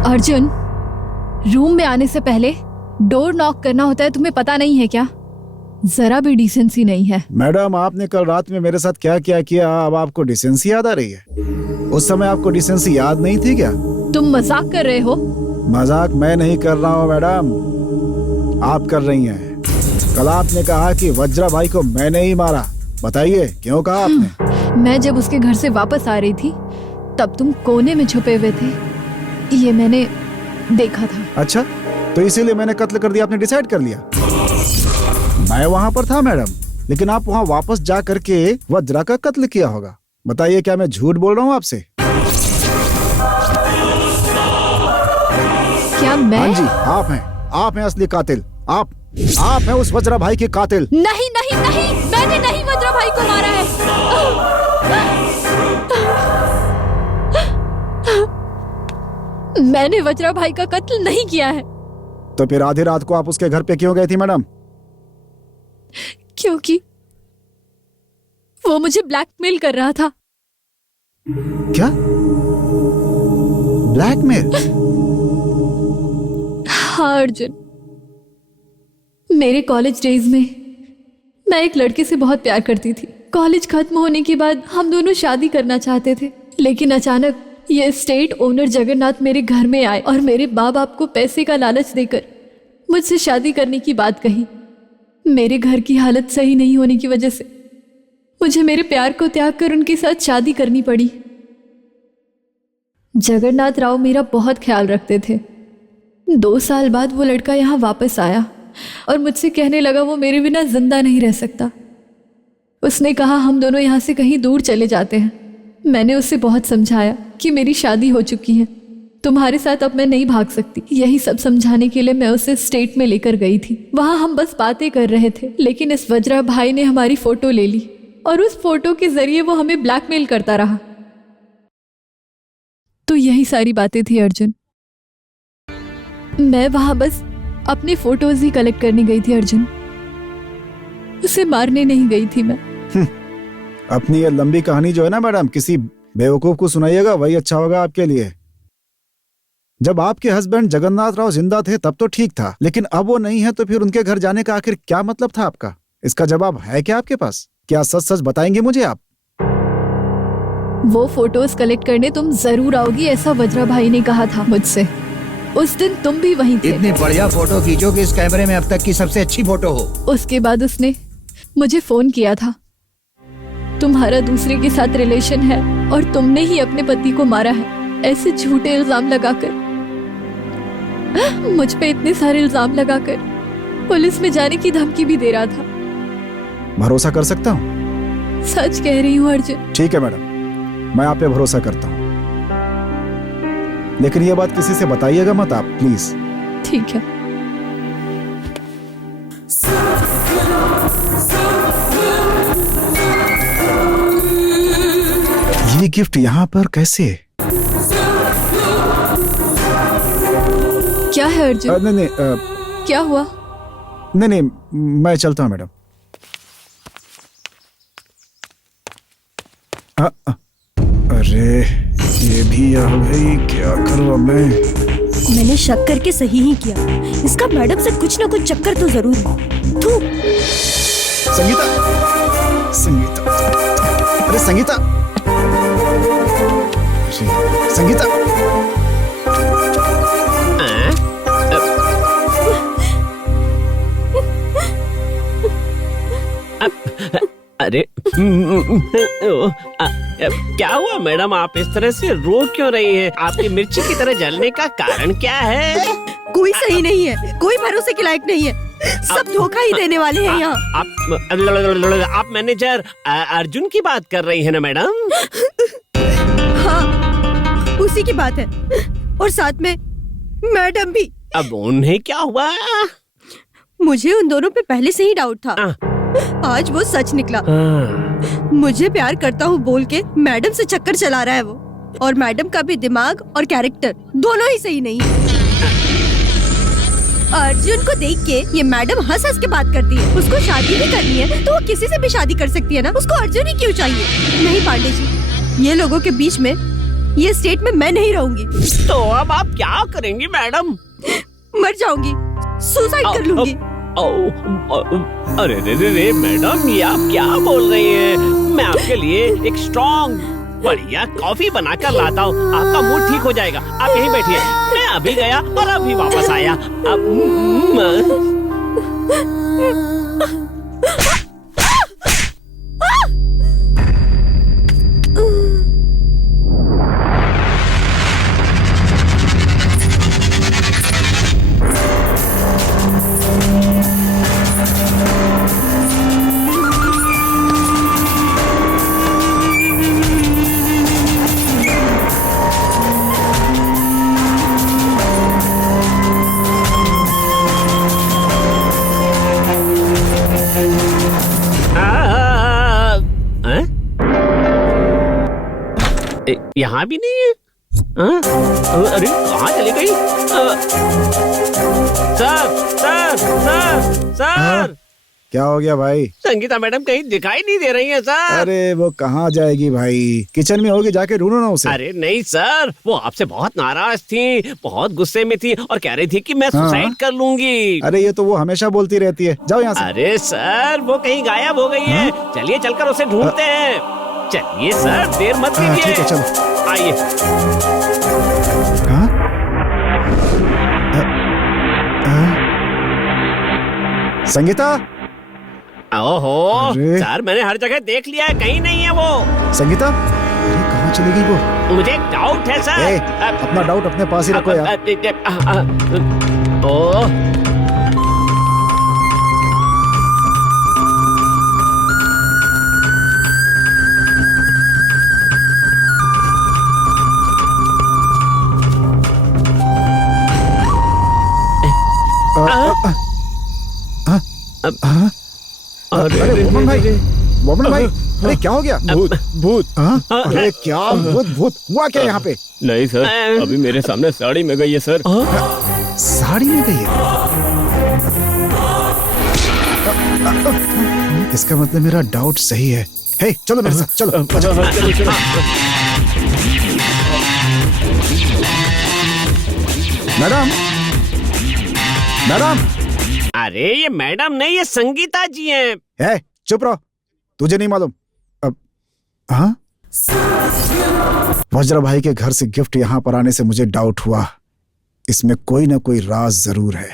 अर्जुन, रूम में आने से पहले डोर नॉक करना होता है, तुम्हें पता नहीं है क्या? जरा भी डिसेंसी नहीं है। मैडम, आपने कल रात में मेरे साथ क्या क्या किया, अब आपको डिसेंसी याद आ रही है? उस समय आपको डिसेंसी याद नहीं थी क्या? तुम मजाक कर रहे हो? मजाक मैं नहीं कर रहा हूँ मैडम, आप कर रही हैं। कल आपने कहा कि वज्रा भाई को मैंने ही मारा, बताइए क्यों कहा आपने? मैं जब उसके घर से वापस आ रही थी तब तुम कोने में छुपे हुए थे, ये मैंने देखा था। अच्छा, तो इसीलिए मैंने कत्ल कर दिया, आपने डिसाइड कर लिया? मैं वहाँ पर था मैडम, लेकिन आप वहाँ वापस जा करके वज्रा का कत्ल किया होगा। बताइए क्या मैं झूठ बोल रहा हूँ आपसे? क्या मैं? हाँ जी, आप हैं असली कातिल। आप हैं उस वज्रा भाई के कातिल। नहीं नहीं नहीं, मैंने नहीं वज्रा भाई को मारा है। मैंने वज्रा भाई का कत्ल नहीं किया है। तो फिर आधी रात को आप उसके घर पे क्यों गई थी मैडम? क्योंकि वो मुझे ब्लैकमेल कर रहा था। क्या? ब्लैकमेल? हाँ अर्जुन, मेरे कॉलेज डेज में मैं एक लड़के से बहुत प्यार करती थी। कॉलेज खत्म होने के बाद हम दोनों शादी करना चाहते थे, लेकिन अचानक ये स्टेट ओनर जगन्नाथ मेरे घर में आए और मेरे माँ बाप को पैसे का लालच देकर मुझसे शादी करने की बात कही। मेरे घर की हालत सही नहीं होने की वजह से मुझे मेरे प्यार को त्याग कर उनके साथ शादी करनी पड़ी। जगन्नाथ राव मेरा बहुत ख्याल रखते थे। 2 साल बाद वो लड़का यहाँ वापस आया और मुझसे कहने लगा वो मेरे बिना जिंदा नहीं रह सकता। उसने कहा हम दोनों यहाँ से कहीं दूर चले जाते हैं। मैंने उसे बहुत समझाया कि मेरी शादी हो चुकी है, तुम्हारे साथ अब मैं नहीं भाग सकती। यही सब समझाने के लिए मैं उसे स्टेट में लेकर गई थी। वहाँ हम बस बातें कर रहे थे, लेकिन इस वज्रा भाई ने हमारी फोटो ले ली और उस फोटो के जरिए वो हमें ब्लैकमेल करता रहा। तो यही सारी बातें थी अर्जुन। मैं वहां बस अपने फोटोज ही कलेक्ट करने गई थी अर्जुन, उसे मारने नहीं गई थी मैं। अपनी ये लंबी कहानी जो है ना मैडम, किसी बेवकूफ को सुनाइएगा, वही अच्छा होगा आपके लिए। जब आपके हस्बैंड जगन्नाथ राव जिंदा थे तब तो ठीक था, लेकिन अब वो नहीं है, तो फिर उनके घर जाने का आखिर क्या मतलब था आपका? इसका जवाब है क्या आपके पास? क्या सच सच बताएंगे मुझे आप? वो फोटोज कलेक्ट करने तुम जरूर आओगी, ऐसा वज्रा भाई ने कहा था मुझसे। उस दिन तुम भी वहीं थे। इतनी बढ़िया फोटो खींचो कि इस कैमरे में अब तक की सबसे अच्छी फोटो हो। उसके बाद उसने मुझे फोन किया था, तुम्हारा दूसरे के साथ रिलेशन है और तुमने ही अपने पति को मारा है, ऐसे झूठे इल्जाम लगाकर, मुझ पे इतने सारे इल्जाम लगाकर पुलिस में जाने की धमकी भी दे रहा था। भरोसा कर सकता हूँ? सच कह रही हूँ अर्जुन। ठीक है मैडम, मैं आप पे भरोसा करता हूँ। लेकिन ये बात किसी से बताइएगा मत आप, प्लीज। ठीक है। ये गिफ्ट यहाँ पर कैसे? क्या है अर्जुन? नहीं नहीं, क्या हुआ? नहीं नहीं, मैं चलता हूँ मैडम। अरे ये भी आ गई, क्या करूँ अब मैं? मैंने शक करके सही ही किया। इसका मैडम से कुछ ना कुछ चक्कर तो जरूर है। थू। संगीता, संगीता, अरे संगीता, अरे संगीता। अरे क्या हुआ मैडम, आप इस तरह से रो क्यों रही हैं? आपकी मिर्ची की तरह जलने का कारण क्या है? कोई सही नहीं है, कोई भरोसे के लायक नहीं है, सब धोखा ही देने वाले हैं यहाँ। आप मैनेजर अर्जुन की बात कर रही है ना मैडम? हाँ, उसी की बात है, और साथ में मैडम भी। अब उन्हें क्या हुआ? मुझे उन दोनों पे पहले से ही डाउट था, आज वो सच निकला। मुझे प्यार करता हूँ बोल के मैडम से चक्कर चला रहा है वो, और मैडम का भी दिमाग और कैरेक्टर दोनों ही सही नहीं है। अर्जुन को देख के ये मैडम हंस हंस के बात करती है। उसको शादी भी करनी है तो वो किसी से भी शादी कर सकती है ना, उसको अर्जुन ही क्यों चाहिए? नहीं पांडे जी, ये लोगों के बीच में ये स्टेट में मैं नहीं रहूंगी। तो अब आप क्या करेंगी मैडम? मर जाऊंगी, सुसाइड कर लूंगी। अरे रे रे रे मैडम, ये आप क्या बोल रही हैं? मैं आपके लिए एक स्ट्रॉन्ग बढ़िया कॉफी बनाकर लाता हूँ, आपका मूड ठीक हो जाएगा। आप यहीं बैठिए, मैं अभी गया और अभी वापस आया। अब यहाँ भी नहीं है। अरे कहाँ चली गई? सर सर सर सर, क्या हो गया भाई? संगीता मैडम कहीं दिखाई नहीं दे रही है सर। अरे वो कहाँ जाएगी भाई, किचन में होगी, जाके ढूंढो ना उसे। अरे नहीं सर, वो आपसे बहुत नाराज थी, बहुत गुस्से में थी और कह रही थी कि मैं सुसाइड कर लूंगी। अरे ये तो वो हमेशा बोलती रहती है, जाओ यहाँ से। अरे सर वो कहीं गायब हो गई है, चलिए चलकर उसे ढूंढते हैं। चलिए सर, देर मत कीजिए। ठीक है, चलो आइए। संगीता। ओहो सर, मैंने हर जगह देख लिया है, कहीं नहीं है वो। संगीता, अरे कहाँ चली गई वो? मुझे एक डाउट है सर। अपना डाउट अपने पास ही रखो यार। ओह अरे मोहन भाई, मोहन भाई, अरे क्या हो गया? भूत भूत। अरे क्या भूत भूत हुआ क्या यहाँ पे? नहीं सर, अभी मेरे सामने साड़ी में गई है सर। साड़ी में गई है? इसका मतलब मेरा डाउट सही है। हे चलो मेरे साथ, चलो चलो। Madam, madam. अरे ये मैडम नहीं, ये संगीता जी हैं। है, चुप रहो, तुझे नहीं मालूम। अब हाँ, वज्र भाई के घर से गिफ्ट यहाँ पर आने से मुझे डाउट हुआ, इसमें कोई ना कोई राज जरूर है।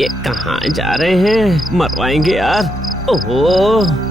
ये कहाँ जा रहे हैं? मरवाएंगे यार। ओहो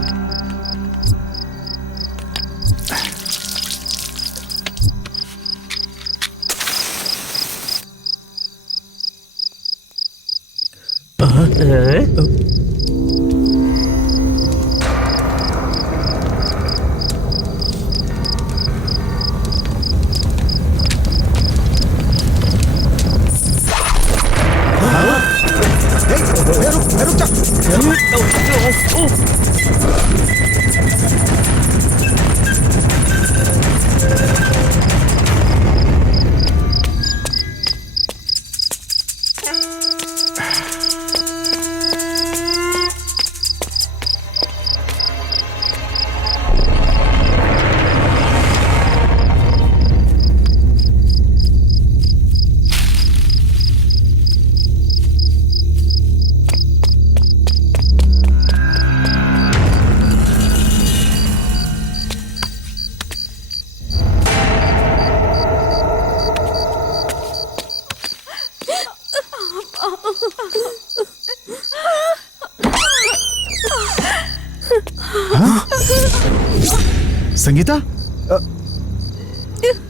संगीता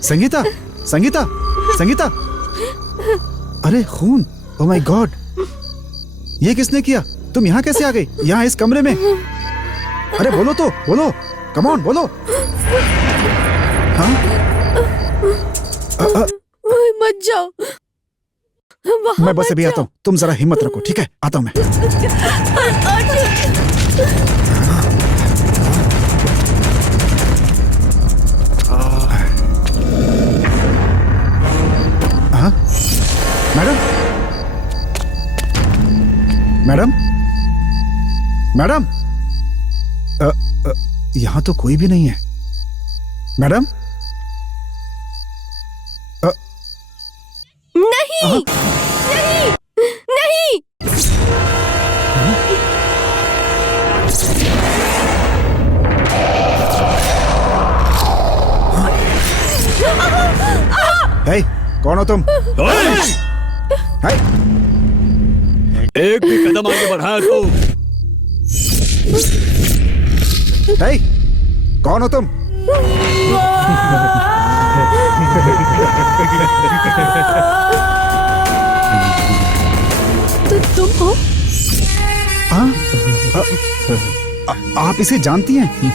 संगीता संगीता संगीता, अरे खून, ओह माय गॉड, ये किसने किया? तुम यहाँ कैसे आ गई? यहाँ इस कमरे में? अरे बोलो तो, बोलो, कम ऑन बोलो। हाँ? मत जाओ। मैं बस अभी आता हूँ, तुम जरा हिम्मत रखो, ठीक है? आता हूँ मैं। हाँ? मैडम, मैडम, मैडम, यहाँ तो कोई भी नहीं है। मैडम, नहीं, नहीं, नहीं। हे, कौन हो तुम? हे, एक भी कदम आगे बढ़ाया तो हे, कौन हो तुम? तो तुम हो? हाँ? आप इसे जानती हैं?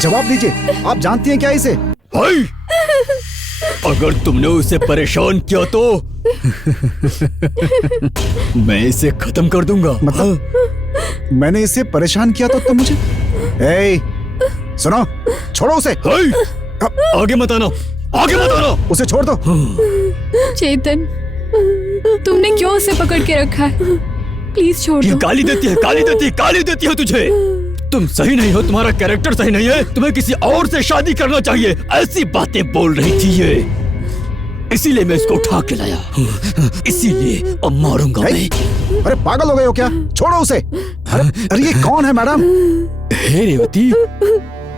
जवाब दीजिए, आप जानती हैं क्या इसे? भाई, अगर तुमने उसे परेशान किया तो मैं इसे खत्म कर दूंगा। मतलब मैंने इसे परेशान किया तो तुम मुझे? ए, सुनो, छोड़ो उसे। आगे मत आना, आगे मत आना, उसे छोड़ दो। चेतन, तुमने क्यों उसे पकड़ के रखा है? प्लीज छोड़ ये दो। गाली देती है, गाली देती है, गाली देती है तुझे। तुम सही नहीं हो, तुम्हारा कैरेक्टर सही नहीं है, तुम्हें किसी और से शादी करना चाहिए, ऐसी बातें बोल रही थी ये। इसीलिए मैं इसको उठा के लाया, इसीलिए अब मारूंगा मैं। अरे पागल हो गए हो क्या? छोड़ो उसे। अरे ये कौन है मैडम? हे रेवती,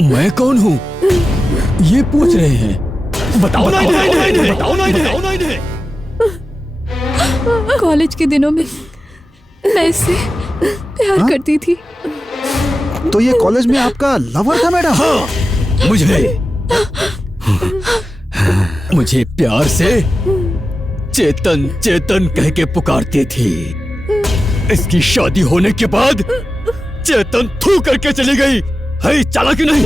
मैं कौन हूँ ये पूछ रहे हैं? बताओ ना इन्हें, बताओ ना इन्हें। कॉलेज के दिनों में मैं इससे प्यार करती थी। तो ये कॉलेज में आपका लवर था मैडम? हाँ, मुझे प्यार से चेतन चेतन कह के पुकारती थी। इसकी शादी होने के बाद चेतन थू करके चली गई। है चालाकी नहीं?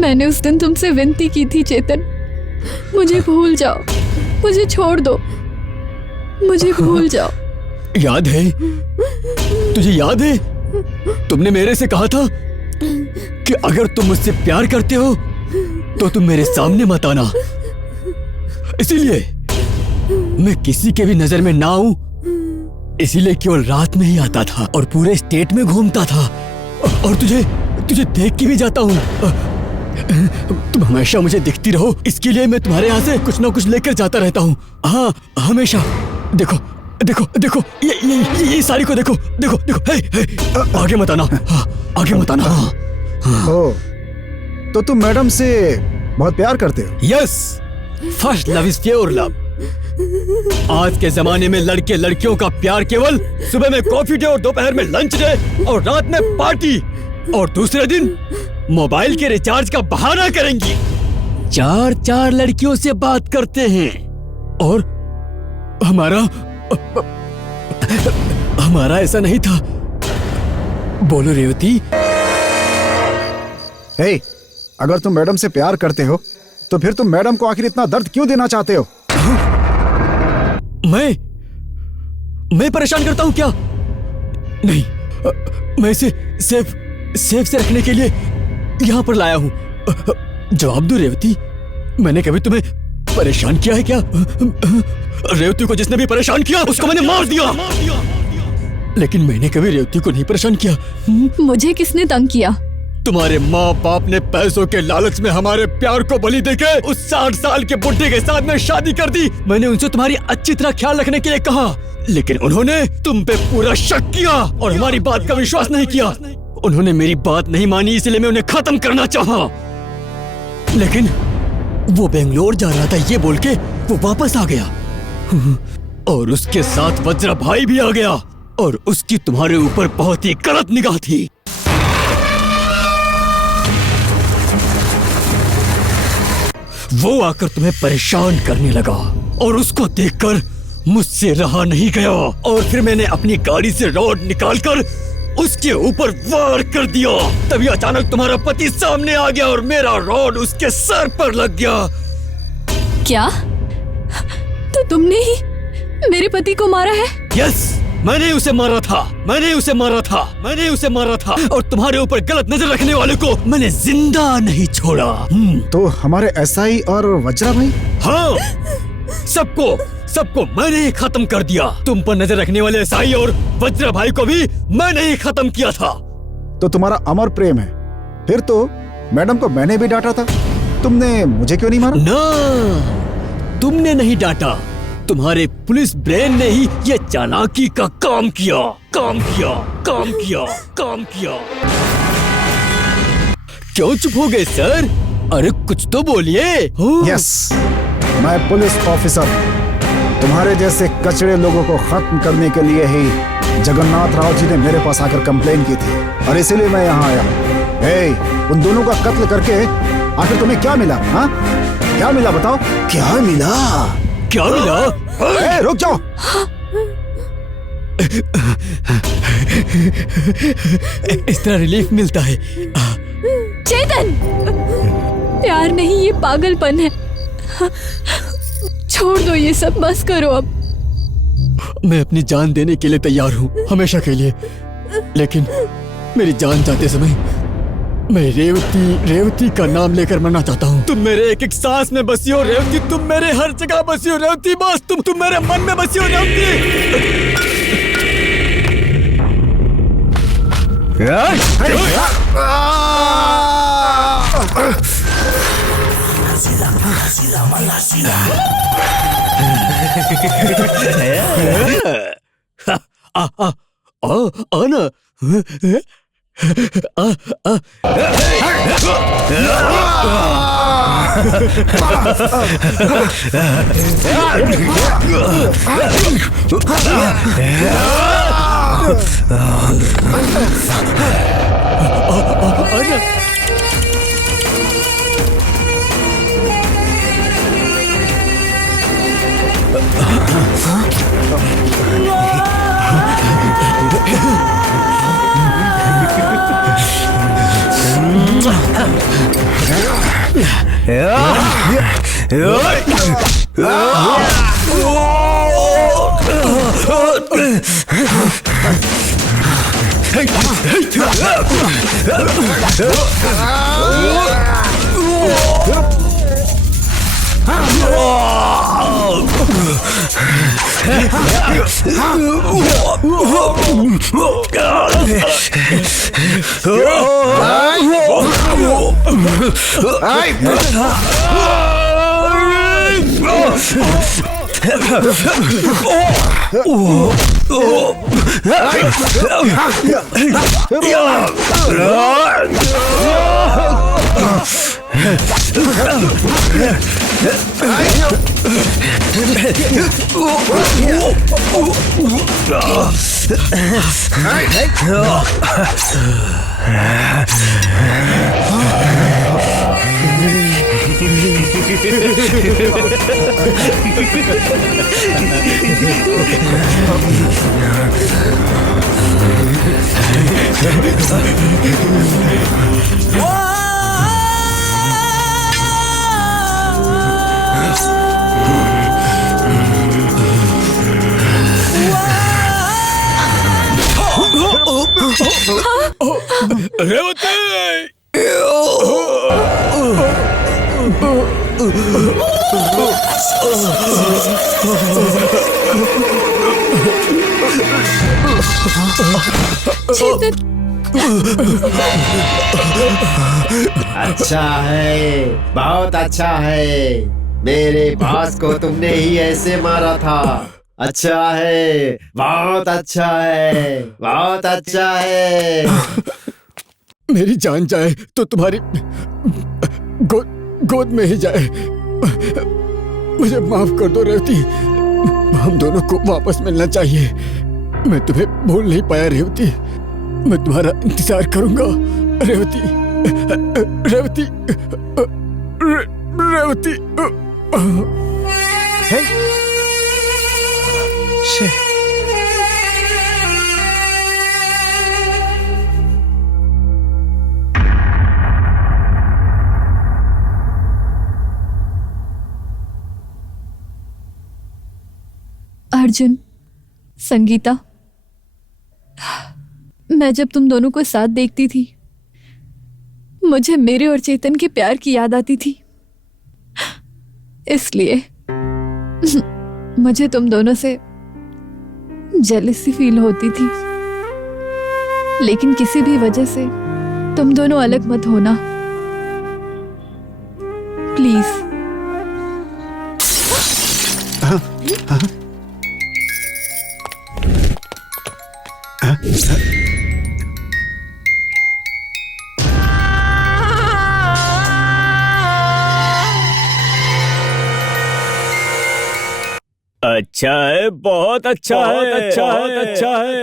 मैंने उस दिन तुमसे विनती की थी चेतन, मुझे भूल जाओ, मुझे छोड़ दो, मुझे भूल जाओ। याद है? तुझे याद है? तुमने मेरे से कहा था कि अगर तुम मुझसे प्यार करते हो तो तुम मेरे सामने मत आना। इसीलिए मैं किसी के भी नजर में ना आऊं, इसीलिए केवल रात में ही आता था और पूरे स्टेट में घूमता था और तुझे देख के भी जाता हूं। तुम हमेशा मुझे दिखती रहो, इसके लिए मैं तुम्हारे यहाँ से कुछ ना कुछ लेकर जाता रहता हूँ। हाँ, हमेशा। देखो देखो देखो, ये साड़ी को देखो, देखो देखो। हे, आगे मत आना, हाँ, आगे मत आना। ओ, तो तुम मैडम से बहुत प्यार करते हो? Yes, first love is pure love. आज के जमाने में लड़के लड़कियों का प्यार केवल सुबह में कॉफी डे और दोपहर में लंच डे और रात में पार्टी और दूसरे दिन मोबाइल के रिचार्ज का बहाना करेंगी। 4 लड़कियों से बात करते हैं और हमारा ऐसा नहीं था। बोलो रेवती। हे, अगर तुम मैडम से प्यार करते हो तो फिर तुम मैडम को आखिर इतना दर्द क्यों देना चाहते हो? मैं परेशान करता हूं क्या? नहीं, मैं इसे सेफ से रखने के लिए यहां पर लाया हूं। जवाब दो रेवती, मैंने कभी तुम्हें परेशान किया है क्या? रेवती को जिसने भी परेशान किया उसको मैंने मार दिया। लेकिन मैंने कभी रेवती को नहीं परेशान किया। मुझे किसने तंग किया? तुम्हारे माँ बाप ने पैसों के लालच में हमारे प्यार को बलि देके उस 60 साल के बुढ़े के साथ में शादी कर दी। मैंने उनसे तुम्हारी अच्छी तरह ख्याल रखने के लिए कहा, लेकिन उन्होंने तुम पे पूरा शक किया और हमारी बात का विश्वास नहीं किया। उन्होंने मेरी बात नहीं मानी, इसलिए मैं उन्हें खत्म करना चाहा। लेकिन वो बेंगलोर जा रहा था ये बोल के वो वापस आ गया और उसके साथ वज्रा भाई भी आ गया और उसकी तुम्हारे ऊपर बहुत ही गलत निगाह थी। वो आकर तुम्हें परेशान करने लगा और उसको देखकर मुझसे रहा नहीं गया और फिर मैंने अपनी गाड़ी से रॉड निकालकर उसके ऊपर वार कर दिया। तभी अचानक तुम्हारा पति सामने आ गया और मेरा रॉड उसके सर पर लग गया। क्या? तो तुमने ही मेरे पति को मारा है? यस, मैंने उसे मारा था, मैंने उसे मारा था, मैंने उसे मारा था और तुम्हारे ऊपर गलत नजर रखने वाले को मैंने जिंदा नहीं छोड़ा। तो हमारे एसआई और वज्रा भाई? हाँ, सबको मैंने ही खत्म कर दिया। तुम पर नजर रखने वाले एसआई और वज्रा भाई को भी मैंने ही खत्म किया था। तो तुम्हारा अमर प्रेम है। फिर तो मैडम को मैंने भी डांटा था, तुमने मुझे क्यों नहीं मारा? ना, तुमने नहीं डांटा, तुम्हारे पुलिस ब्रेन ने ही ये चालाकी का काम किया। क्यों चुप हो गए सर? अरे कुछ तो बोलिए। यस, मैं पुलिस ऑफिसर तुम्हारे जैसे कचड़े लोगों को खत्म करने के लिए ही जगन्नाथ राव जी ने मेरे पास आकर कंप्लेन की थी और इसीलिए मैं यहाँ आया हूँ। उन दोनों का कत्ल करके आखिर तुम्हें क्या मिला? हाँ, क्या मिला बताओ? क्या मिला? क्या मिला? रुक जाओ। इस तरह रिलीफ मिलता है। चेतन, प्यार नहीं, ये पागलपन है। छोड़ दो ये सब, बस करो अब। मैं अपनी जान देने के लिए तैयार हूँ, हमेशा के लिए। लेकिन मेरी जान जाते समय मैं रेवती का नाम लेकर मरना चाहता हूँ। तुम मेरे एक एक सांस में बसी हो रेवती, तुम मेरे हर जगह बसी हो रेवती, बस तुम मेरे मन में बसी हो रेवती। आना। अच्छा है, बहुत अच्छा है। मेरे बॉस को तुमने ही ऐसे मारा था। अच्छा है, बहुत अच्छा है, बहुत अच्छा है। मेरी जान जाए तो तुम्हारी गोद में ही जाए। मुझे माफ कर दो रेवती, हम दोनों को वापस मिलना चाहिए। मैं तुम्हें भूल नहीं पाया रेवती, मैं तुम्हारा इंतजार करूंगा रेवती। रेवती रेवती। अर्जुन, संगीता, मैं जब तुम दोनों को साथ देखती थी मुझे मेरे और चेतन के प्यार की याद आती थी, इसलिए मुझे तुम दोनों से जेलसी फील होती थी। लेकिन किसी भी वजह से तुम दोनों अलग मत होना, प्लीज। अच्छा है, बहुत अच्छा है, अच्छा है, अच्छा है।